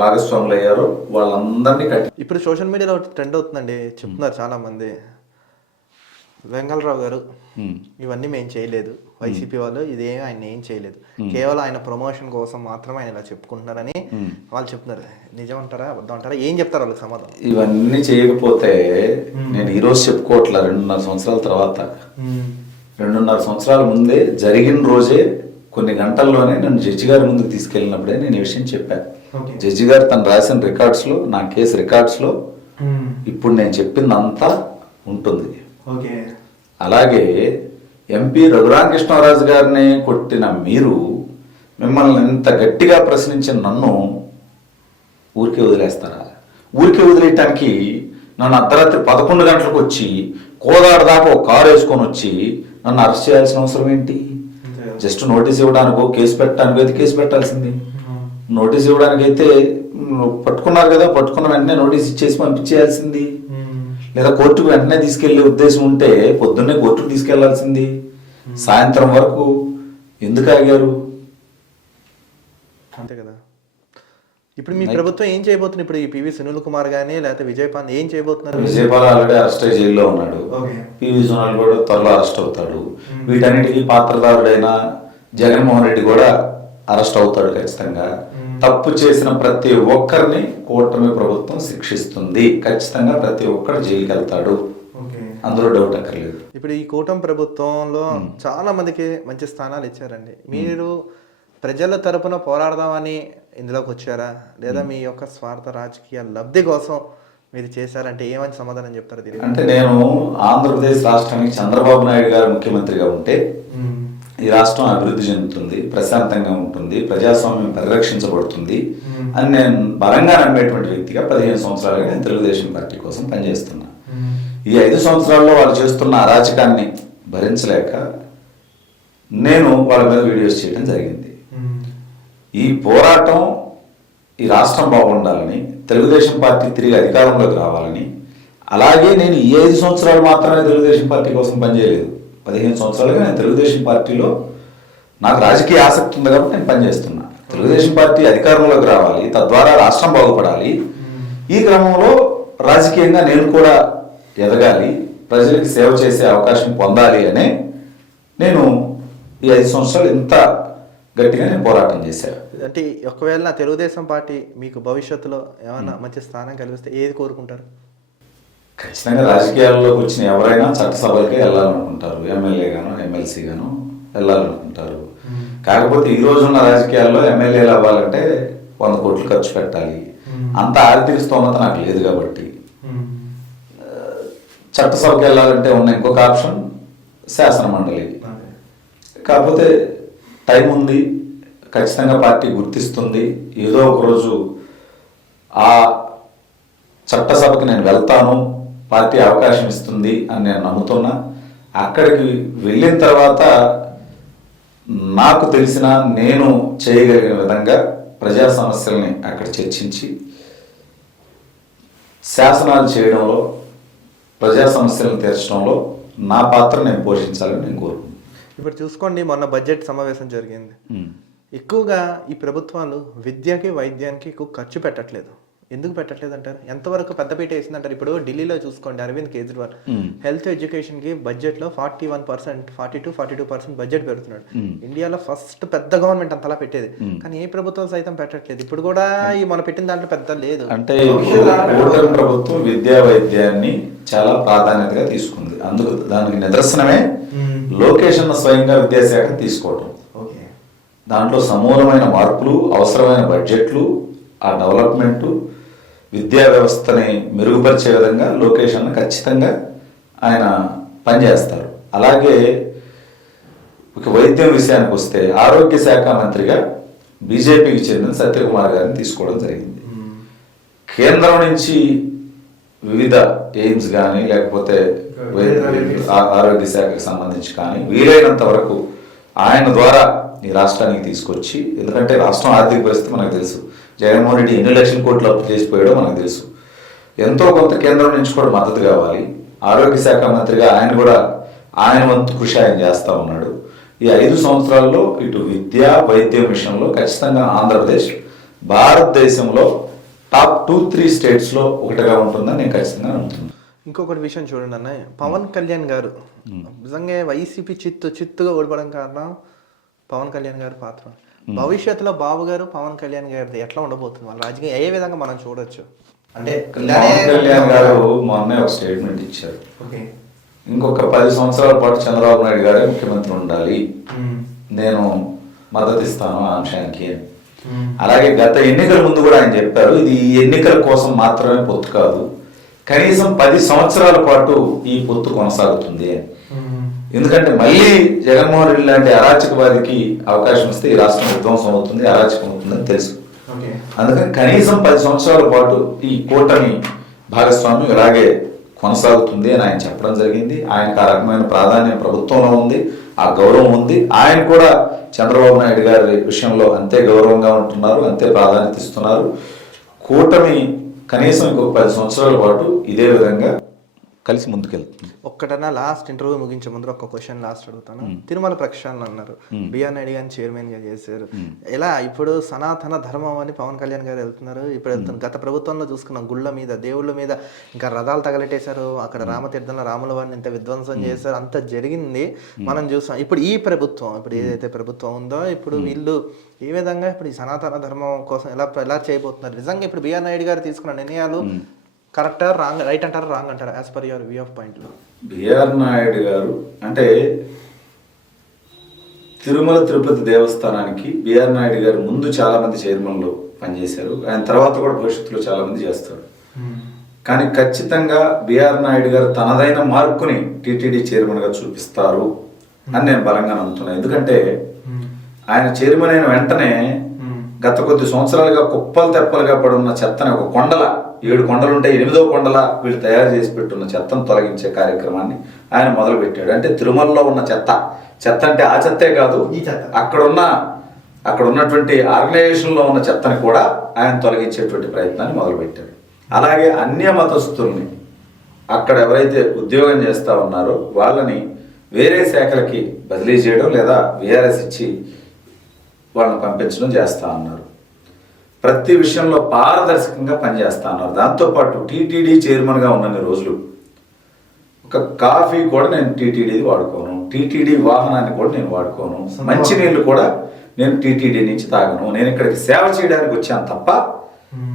భాగస్వాములు అయ్యారో వాళ్ళందరినీ కట్టి. ఇప్పుడు సోషల్ మీడియాలో ట్రెండ్ అవుతుందండి, చెప్తున్నారు చాలా మంది, వెంగళరావు గారు ఇవన్నీ మేము చేయలేదు, వైసీపీ వాళ్ళు ఇదేమి ఆయన ఏం చేయలేదు, కేవలం ఆయన ప్రమోషన్ కోసం మాత్రమే ఆయన ఇలా చెప్పుకుంటున్నారని వాళ్ళు చెప్తున్నారు. నిజం అంటారా అబద్ధం అంటారా? ఏం చెప్తారు వాళ్ళకి సమాధానం? ఇవన్నీ చేయకపోతే నేను ఈరోజు చెప్పుకోవట్లా, 2.5 సంవత్సరాల తర్వాత, 2.5 సంవత్సరాల ముందే జరిగిన రోజే కొన్ని గంటల్లోనే నన్ను జడ్జి గారి ముందుకు తీసుకెళ్ళినప్పుడే నేను ఈ విషయం చెప్పాను. జడ్జి గారు తను రాసిన రికార్డ్స్లో, నా కేసు రికార్డ్స్లో ఇప్పుడు నేను చెప్పింది అంతా ఉంటుంది. అలాగే ఎంపీ రఘురామకృష్ణరాజు గారిని కొట్టిన మీరు, మిమ్మల్ని ఇంత గట్టిగా ప్రశ్నించిన నన్ను ఊరికే వదిలేస్తారా? ఊరికే వదిలేయటానికి నన్ను అర్ధరాత్రి 11 గంటలకు వచ్చి కోదాడ దాకా ఒక కారు వేసుకొని వచ్చి నన్ను అరెస్ట్ చేయాల్సిన అవసరం ఏంటి? జస్ట్ నోటీస్ ఇవ్వడానికో కేసు పెట్టడానికి అయితే కేసు పెట్టాల్సింది. నోటీస్ ఇవ్వడానికి అయితే పట్టుకున్నారు కదా, పట్టుకున్న వెంటనే నోటీస్ ఇచ్చేసి పంపించేయాల్సింది. లేదా కోర్టుకు వెంటనే తీసుకెళ్లే ఉద్దేశం ఉంటే పొద్దున్నే కోర్టుకు తీసుకెళ్లాల్సింది. సాయంత్రం వరకు ఎందుకు ఆగారు? అంతే కదా. ఇప్పుడు మీ ప్రభుత్వం ఏం చేయబోతుంది? ఇప్పుడు ఈ పివి సునీల్ కుమార్ గానీ లేకపోతే విజయపాల్ ఏం చేయబోతున్నారు? విజయపాల్ ఆల్రెడీ అరెస్ట్ అయ్యి జైల్లో ఉన్నాడు. పివి సునీల్ కూడా త్వరలో అరెస్ట్ అవుతాడు. వీటన్నిటికీ పాత్రదారుడైన జగన్మోహన్ రెడ్డి కూడా అరెస్ట్ అవుతాడు ఖచ్చితంగా. తప్పు చేసిన ప్రతి ఒక్కరిని కూటమి ప్రభుత్వం శిక్షిస్తుంది. ఖచ్చితంగా ప్రతి ఒక్కరు జైలుకి వెళ్తాడు, అందులో డౌట్ అక్కర్లేదు. ఇప్పుడు ఈ కూటమి ప్రభుత్వంలో చాలా మందికి మంచి స్థానాలు ఇచ్చారండి. మీరు ప్రజల తరపున పోరాడదామని ఇందులోకి వచ్చారా, లేదా మీ యొక్క స్వార్థ రాజకీయ లబ్ధి కోసం మీరు చేశారంటే ఏమని సమాధానం చెప్తారు దీనికి? అంటే నేను ఆంధ్రప్రదేశ్ రాష్ట్రానికి చంద్రబాబు నాయుడు గారు ముఖ్యమంత్రిగా ఉంటే ఈ రాష్ట్రం అభివృద్ధి చెందుతుంది, ప్రశాంతంగా ఉంటుంది, ప్రజాస్వామ్యం పరిరక్షించబడుతుంది అని నేను బలంగా నమ్మేటువంటి వ్యక్తిగా 15 సంవత్సరాలుగా నేను తెలుగుదేశం పార్టీ కోసం పనిచేస్తున్నా. ఈ 5 సంవత్సరాల్లో వాళ్ళు చేస్తున్న అరాచకాన్ని భరించలేక నేను వాళ్ళ మీద వీడియోస్ చేయడం జరిగింది. ఈ పోరాటం ఈ రాష్ట్రం బాగుండాలని, తెలుగుదేశం పార్టీ తిరిగి అధికారంలోకి రావాలని, అలాగే నేను ఈ 5 సంవత్సరాలు మాత్రమే తెలుగుదేశం పార్టీ కోసం పనిచేయలేదు. 15 సంవత్సరాలుగా నేను తెలుగుదేశం పార్టీలో నాకు రాజకీయ ఆసక్తి ఉంది కాబట్టి నేను పనిచేస్తున్నా. తెలుగుదేశం పార్టీ అధికారంలోకి రావాలి, తద్వారా రాష్ట్రం బాగుపడాలి. ఈ క్రమంలో రాజకీయంగా నేను కూడా ఎదగాలి, ప్రజలకి సేవ చేసే అవకాశం పొందాలి అనే నేను ఈ 5 సంవత్సరాలు ఇంత గట్టిగా నేను పోరాటం చేశాను. అంటే ఒకవేళ నా తెలుగుదేశం పార్టీ మీకు భవిష్యత్తులో ఏమైనా మంచి స్థానం కలిగిస్తే ఏది కోరుకుంటారు? ఖచ్చితంగా రాజకీయాల్లోకి వచ్చిన ఎవరైనా చట్టసభలకే వెళ్ళాలనుకుంటారు, ఎమ్మెల్యే గాను ఎమ్మెల్సీ గాను వెళ్ళాలనుకుంటారు. కాకపోతే ఈ రోజున్న రాజకీయాల్లో ఎమ్మెల్యేలు అవ్వాలంటే 100 కోట్లు ఖర్చు పెట్టాలి. అంత ఆర్థిక స్తోమత నాకు లేదు కాబట్టి చట్టసభకి వెళ్ళాలంటే ఉన్న ఇంకొక ఆప్షన్ శాసన మండలి. కాకపోతే టైం ఉంది, ఖచ్చితంగా పార్టీ గుర్తిస్తుంది. ఏదో ఒకరోజు ఆ చట్టసభకి నేను వెళ్తాను, పార్టీ అవకాశం ఇస్తుంది అని నేను నమ్ముతున్నా. అక్కడికి వెళ్ళిన తర్వాత నాకు తెలిసిన నేను చేయగలిగిన విధంగా ప్రజా సమస్యల్ని అక్కడ చర్చించి శాసనాలు చేయడంలో, ప్రజా సమస్యలను తీర్చడంలో నా పాత్ర నేను పోషించాలని నేను కోరుకుంటున్నాను. ఇప్పుడు చూసుకోండి, మొన్న బడ్జెట్ సమావేశం జరిగింది. ఎక్కువగా ఈ ప్రభుత్వాలు విద్యకి వైద్యానికి ఎక్కువ ఖర్చు పెట్టట్లేదు. ఎందుకు పెట్టట్లేదు అంటారు? ఎంతవరకు పెద్దపీట వేసిందంటారు? ఇప్పుడు ఢిల్లీలో చూసుకోండి, అరవింద్ కేజ్రీవాల్ హెల్త్ ఎడ్యుకేషన్ కి బడ్జెట్ లో 41%, 42% బడ్జెట్ పెడుతున్నాడు. ఇండియాలో ఫస్ట్ పెద్ద గవర్నమెంట్ అంతలా పెట్టేది, కానీ ఏ ప్రభుత్వం సైతం పెట్టట్లేదు. ఇప్పుడు కూడా ఈ మనం పెట్టిన దాంట్లో పెద్ద లేదు. అంటే కూటమి ప్రభుత్వం విద్యా వైద్యాన్ని చాలా ప్రాధాన్యతగా తీసుకుంది. అందుకు దానికి నిదర్శనమే లోకేష్ అన్న స్వయంగా విద్యాశాఖ తీసుకోవడం. దాంట్లో సమూలమైన మార్పులు, అవసరమైన బడ్జెట్లు, ఆ డెవలప్మెంటు, విద్యా వ్యవస్థని మెరుగుపరిచే విధంగా లోకేష్ అన్న ఖచ్చితంగా ఆయన పనిచేస్తారు. అలాగే ఒక వైద్యం విషయానికి వస్తే ఆరోగ్య శాఖ మంత్రిగా బీజేపీకి చెందిన సత్యకుమార్ గారిని తీసుకోవడం జరిగింది. కేంద్రం నుంచి వివిధ ఎయిమ్స్ కానీ లేకపోతే ఆరోగ్య శాఖకు సంబంధించి కానీ వీలైనంత వరకు ఆయన ద్వారా ఈ రాష్ట్రానికి తీసుకొచ్చి, ఎందుకంటే రాష్ట్రం ఆర్థిక పరిస్థితి మనకు తెలుసు, జగన్మోహన్ రెడ్డి ఎన్ని లక్షల కోట్లు అప్పు చేసిపోయాడో మనకు తెలుసు. ఎంతో కొంత కేంద్రం నుంచి కూడా మద్దతు కావాలి. ఆరోగ్య శాఖ మంత్రిగా ఆయన కూడా ఆయన వంతు కృషి ఆయన చేస్తూ ఉన్నాడు. ఈ 5 సంవత్సరాల్లో ఇటు విద్యా వైద్యం విషయంలో ఖచ్చితంగా ఆంధ్రప్రదేశ్ భారతదేశంలో టాప్ 2-3 స్టేట్స్లో ఒకటిగా ఉంటుందని నేను ఖచ్చితంగా నమ్ముతున్నాను. ఇంకొకటి విషయం చూడండి అన్న, పవన్ కళ్యాణ్ గారు నిజంగా వైసీపీ చిత్తుగా ఓడిపోవడం కారణం పవన్ కళ్యాణ్ గారి పాత్ర. భవిష్యత్తులో బాబు గారు పవన్ కళ్యాణ్ గారిది ఎట్లా ఉండబోతుంది, వాళ్ళ రాజకీయం ఏ విధంగా మనం చూడొచ్చు? అంటే పవన్ కళ్యాణ్ గారు మొన్నే ఒక స్టేట్మెంట్ ఇచ్చారు, ఇంకొక 10 సంవత్సరాల పాటు చంద్రబాబు నాయుడు గారే ముఖ్యమంత్రి ఉండాలి, నేను మద్దతు ఇస్తాను ఆ అంశానికి. అలాగే గత ఎన్నికల ముందు కూడా ఆయన చెప్పారు, ఇది ఈ ఎన్నికల కోసం మాత్రమే పొత్తు కాదు, కనీసం 10 సంవత్సరాల పాటు ఈ పొత్తు కొనసాగుతుంది. ఎందుకంటే మళ్ళీ జగన్మోహన్ రెడ్డి లాంటి అరాచకవాదికి అవకాశం ఇస్తే ఈ రాష్ట్రం విధ్వంసం అవుతుంది, అరాచకం అవుతుందని తెలుసు. అందుకని కనీసం 10 సంవత్సరాల పాటు ఈ కూటమి భాగస్వామ్యం ఇలాగే కొనసాగుతుంది అని ఆయన చెప్పడం జరిగింది. ఆయనకు ఆ రకమైన ప్రాధాన్యం ప్రభుత్వంలో ఉంది, ఆ గౌరవం ఉంది. ఆయన కూడా చంద్రబాబు నాయుడు గారి విషయంలో అంతే గౌరవంగా ఉంటున్నారు, అంతే ప్రాధాన్యత ఇస్తున్నారు. కూటమి కనీసం ఇంకొక 10 సంవత్సరాల పాటు ఇదే విధంగా కలిసి ముందుకెళ్తుంది. ఒక్కటన్నా లాస్ట్ ఇంటర్వ్యూ ముగించే ముందు ఒక క్వశ్చన్ లాస్ట్ అడుగుతాను. తిరుమల ప్రక్షాళన అన్నారు, బిఆర్ నాయుడు గారిని చైర్మన్ గా చేశారు. ఎలా ఇప్పుడు సనాతన ధర్మం అని పవన్ కళ్యాణ్ గారు వెళ్తున్నారు, ఇప్పుడు వెళ్తున్నారు. గత ప్రభుత్వంలో చూసుకున్నాం, గుళ్ళ మీద దేవుళ్ళ మీద ఇంకా రథాలు తగలెట్టేశారు, అక్కడ రామతీర్థంలో రాముల వారిని ఇంత విధ్వంసం చేశారు, అంత జరిగింది మనం చూసాం. ఇప్పుడు ఈ ప్రభుత్వం, ఇప్పుడు ఏదైతే ప్రభుత్వం ఉందో, ఇప్పుడు వీళ్ళు ఏ విధంగా ఇప్పుడు ఈ సనాతన ధర్మం కోసం ఎలా చేయబోతున్నారు? నిజంగా ఇప్పుడు బిఆర్ నాయుడు గారు తీసుకున్న నిర్ణయాలు కరెక్టా, రాంగ్, రైట్ అంటారా, రాంగ్ అంటారా, as per your view of point? BR Naidu గారు అంటే తిరుమల తిరుపతి దేవస్థానానికి బిఆర్ నాయుడు గారు ముందు చాలా మంది చైర్మన్లు పనిచేశారు, ఆయన తర్వాత కూడా భవిష్యత్తులో చాలా మంది చేస్తారు. కానీ ఖచ్చితంగా బిఆర్ నాయుడు గారు తనదైన మార్కుని టీటీడీ చైర్మన్ గా చూపిస్తారు అని నేను బలంగా నమ్ముతున్నాను. ఎందుకంటే ఆయన చైర్మన్ అయిన వెంటనే గత కొద్ది సంవత్సరాలుగా కుప్పలు తెప్పలుగా పడున్న చెత్తని ఒక కొండల 7 కొండలు ఉంటే 8వ కొండల వీళ్ళు తయారు చేసి పెట్టున్న చెత్తను తొలగించే కార్యక్రమాన్ని ఆయన మొదలుపెట్టాడు. అంటే తిరుమలలో ఉన్న చెత్త అంటే ఆ చెత్తే కాదు, అక్కడ ఉన్నటువంటి ఆర్గనైజేషన్లో ఉన్న చెత్తని కూడా ఆయన తొలగించేటువంటి ప్రయత్నాన్ని మొదలుపెట్టాడు. అలాగే అన్య మతస్థుల్ని అక్కడ ఎవరైతే ఉద్యోగం చేస్తూ ఉన్నారో వాళ్ళని వేరే శాఖలకి బదిలీ చేయడం లేదా విఆర్ఎస్ ఇచ్చి వాళ్ళని పంపించడం చేస్తూ ఉన్నారు. ప్రతి విషయంలో పారదర్శకంగా పనిచేస్తా ఉన్నారు. దాంతోపాటు టీటీడీ చైర్మన్గా ఉన్నన్ని రోజులు ఒక కాఫీ కూడా నేను టీటీడీది వాడుకోను, టీటీడీ వాహనాన్ని కూడా నేను వాడుకోను, మంచినీళ్ళు కూడా నేను టీటీడీ నుంచి తాగను. నేను ఇక్కడికి సేవ చేయడానికి వచ్చాను తప్ప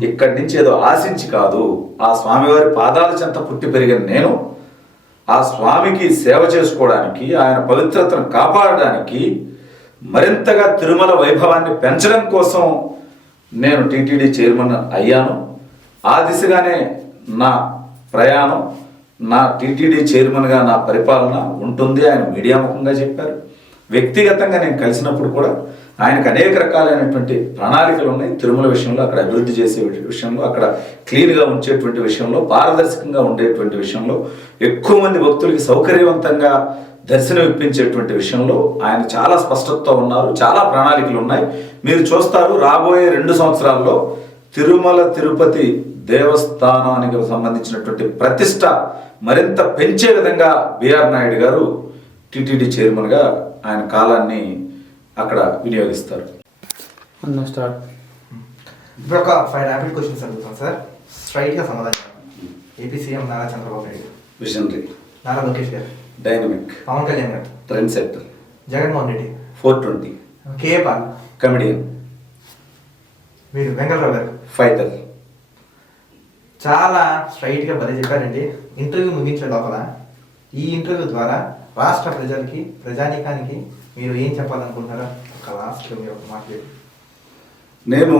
ఇక్కడి నుంచి ఏదో ఆశించి కాదు. ఆ స్వామివారి పాదాల చెంత పుట్టి పెరిగిన నేను ఆ స్వామికి సేవ చేసుకోవడానికి, ఆయన పవిత్రతను కాపాడడానికి, మరింతగా తిరుమల వైభవాన్ని పెంచడం కోసం నేను టీటీడీ చైర్మన్ అయ్యాను. ఆ దిశగానే నా ప్రయాణం, నా టీటీడీ చైర్మన్గా నా పరిపాలన ఉంటుంది. ఆయన మీడియా ముఖంగా చెప్పారు. వ్యక్తిగతంగా నేను కలిసినప్పుడు కూడా ఆయనకు అనేక రకాలైనటువంటి ప్రణాళికలు ఉన్నాయి. తిరుమల విషయంలో, అక్కడ అభివృద్ధి చేసే విషయంలో, అక్కడ క్లీన్గా ఉంచేటువంటి విషయంలో, పారదర్శకంగా ఉండేటువంటి విషయంలో, ఎక్కువ మంది భక్తులకి సౌకర్యవంతంగా దర్శనం ఇప్పించేటువంటి విషయంలో ఆయన చాలా స్పష్టతతో ఉన్నారు. చాలా ప్రణాళికలు ఉన్నాయి. మీరు చూస్తారు, రాబోయే 2 సంవత్సరాల్లో తిరుమల తిరుపతి దేవస్థానానికి సంబంధించినటువంటి ప్రతిష్ట మరింత పెంచే విధంగా బిఆర్ నాయుడు గారు టీటీడీ చైర్మన్గా ఆయన కాలాన్ని అక్కడ వినియోగిస్తారు. ఇప్పుడు ఒక 5 ర్యాపిడ్ క్వశ్చన్స్ అడుగుతాం సార్, స్ట్రైట్గా సమాధానం. AP CM Nara Chandrababu Naidu, visionary. Nara Lokesh గారు, డైనమిక్. పవన్ కళ్యాణ్ గారు, trend setter. Jaganmohan Reddy, 420. KA Paul, comedian. మీరు వెంకటరావు గారు, ఫైటర్. చాలా స్ట్రైట్గా భలే చెప్పారండి. ఇంటర్వ్యూ ముగించే లోపల ఈ ఇంటర్వ్యూ ద్వారా రాష్ట్ర ప్రజలకి, ప్రజానీకానికి మీరు ఏం చెప్పాలనుకుంటున్నారా? ఒక లాస్ట్ మీరు ఒక మాట్లాడి. నేను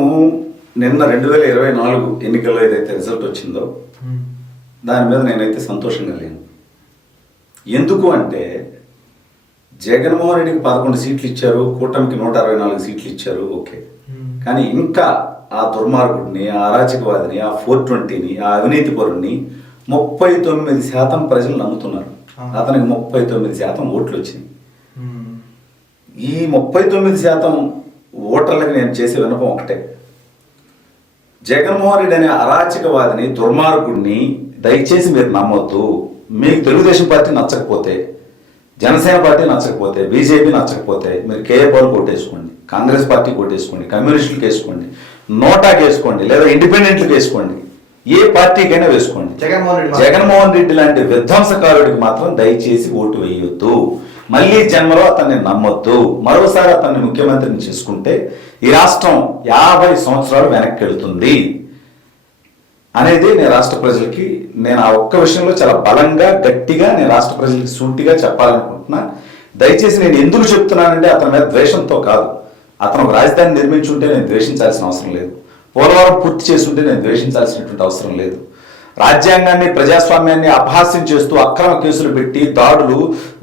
నిన్న 2024 ఎన్నికల్లో ఏదైతే రిజల్ట్ వచ్చిందో దాని మీద నేనైతే సంతోషంగా లేను. ఎందుకు అంటే జగన్మోహన్ రెడ్డికి 11 సీట్లు ఇచ్చారు, కూటమికి 164 సీట్లు ఇచ్చారు, ఓకే. కానీ ఇంకా ఆ దుర్మార్గుడిని, ఆ అరాచకవాదిని, ఆ 420ని, ఆ అవినీతి పరుణ్ణి 39% ప్రజలు నమ్ముతున్నారు. అతనికి 39% ఓట్లు వచ్చినాయి. ఈ 39% ఓటర్లకు నేను చేసే విన్నపం ఒకటే, జగన్మోహన్ రెడ్డి అనే అరాచకవాదిని, దుర్మార్గుడిని దయచేసి మీరు నమ్మొద్దు. మీకు తెలుగుదేశం పార్టీ నచ్చకపోతే, జనసేన పార్టీ నచ్చకపోతే, బీజేపీ నచ్చకపోతే మీరు కేఏ పాల్ కొట్టేసుకోండి, కాంగ్రెస్ పార్టీ కొట్టేసుకోండి, కమ్యూనిస్టులకు వేసుకోండి, నోటాకి వేసుకోండి, లేదా ఇండిపెండెంట్లకు వేసుకోండి, ఏ పార్టీకైనా వేసుకోండి. జగన్మోహన్ రెడ్డి లాంటి విధ్వంసకారుడికి మాత్రం దయచేసి ఓటు వేయొద్దు. మళ్ళీ జన్మలో అతన్ని నమ్మొద్దు. మరోసారి అతన్ని ముఖ్యమంత్రిని చేసుకుంటే ఈ రాష్ట్రం 50 సంవత్సరాలు వెనక్కి వెళుతుంది అనేది నేను రాష్ట్ర ప్రజలకి, నేను ఆ ఒక్క విషయంలో చాలా బలంగా, గట్టిగా నేను రాష్ట్ర ప్రజలకి సూటిగా చెప్పాలనుకుంటున్నా. దయచేసి నేను ఎందుకు చెప్తున్నానంటే అతని మీద ద్వేషంతో కాదు. అతను ఒక రాజధాని నిర్మించుంటే నేను ద్వేషించాల్సిన అవసరం లేదు, పోలవరం పూర్తి చేస్తుంటే నేను ద్వేషించాల్సినటువంటి అవసరం లేదు. రాజ్యాంగాన్ని, ప్రజాస్వామ్యాన్ని అపహాస్యం చేస్తూ అక్రమ కేసులు పెట్టి దాడులు,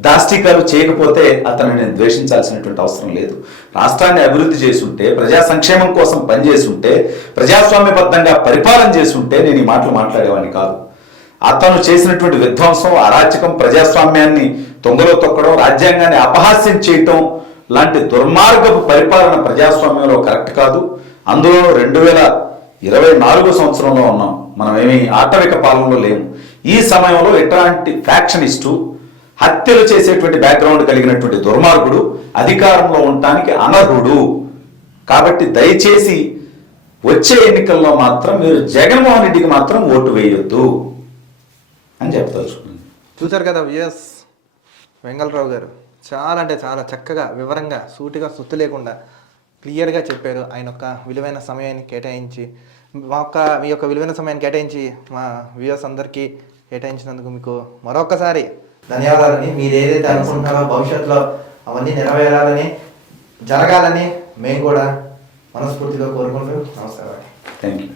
దాష్టికాలు చేయకపోతే అతను నేను ద్వేషించాల్సినటువంటి అవసరం లేదు. రాష్ట్రాన్ని అభివృద్ధి చేసుంటే, ప్రజా సంక్షేమం కోసం పనిచేస్తుంటే, ప్రజాస్వామ్యబద్ధంగా పరిపాలన చేస్తుంటే నేను ఈ మాటలు మాట్లాడేవాడిని కాదు. అతను చేసినటువంటి విధ్వంసం, అరాచకం, ప్రజాస్వామ్యాన్ని తొంగలో తొక్కడం, రాజ్యాంగాన్ని అపహాస్యం చేయటం లాంటి దుర్మార్గపు పరిపాలన ప్రజాస్వామ్యంలో కరెక్ట్ కాదు. అందులో 2024 సంవత్సరంలో ఉన్నాం, మనం ఏమి ఆటవిక పాలనలో లేము. ఈ సమయంలో ఎట్లాంటి ఫ్యాక్షనిస్టు, హత్యలు చేసేటువంటి బ్యాక్గ్రౌండ్ కలిగినటువంటి దుర్మార్గుడు అధికారంలో ఉండటానికి అనర్హుడు. కాబట్టి దయచేసి వచ్చే ఎన్నికల్లో మాత్రం మీరు జగన్మోహన్ రెడ్డికి మాత్రం ఓటు వేయొద్దు అని చెప్తాల్సుకున్నాను. చూశారు కదా విఎస్ వెంగళరావు గారు చాలా అంటే చాలా చక్కగా వివరంగా సూటిగా సుత్తు లేకుండా క్లియర్గా చెప్పారు. ఆయన యొక్క విలువైన సమయాన్ని కేటాయించి మీ యొక్క విలువైన సమయాన్ని కేటాయించి మా వ్యూవర్స్ అందరికీ కేటాయించినందుకు మీకు మరొకసారి ధన్యవాదాలని. మీరు ఏదైతే అనుకుంటున్నారో భవిష్యత్తులో అవన్నీ నెరవేరాలని, జరగాలని మేము కూడా మనస్ఫూర్తిగా కోరుకుంటూ నమస్కారం. Thank you.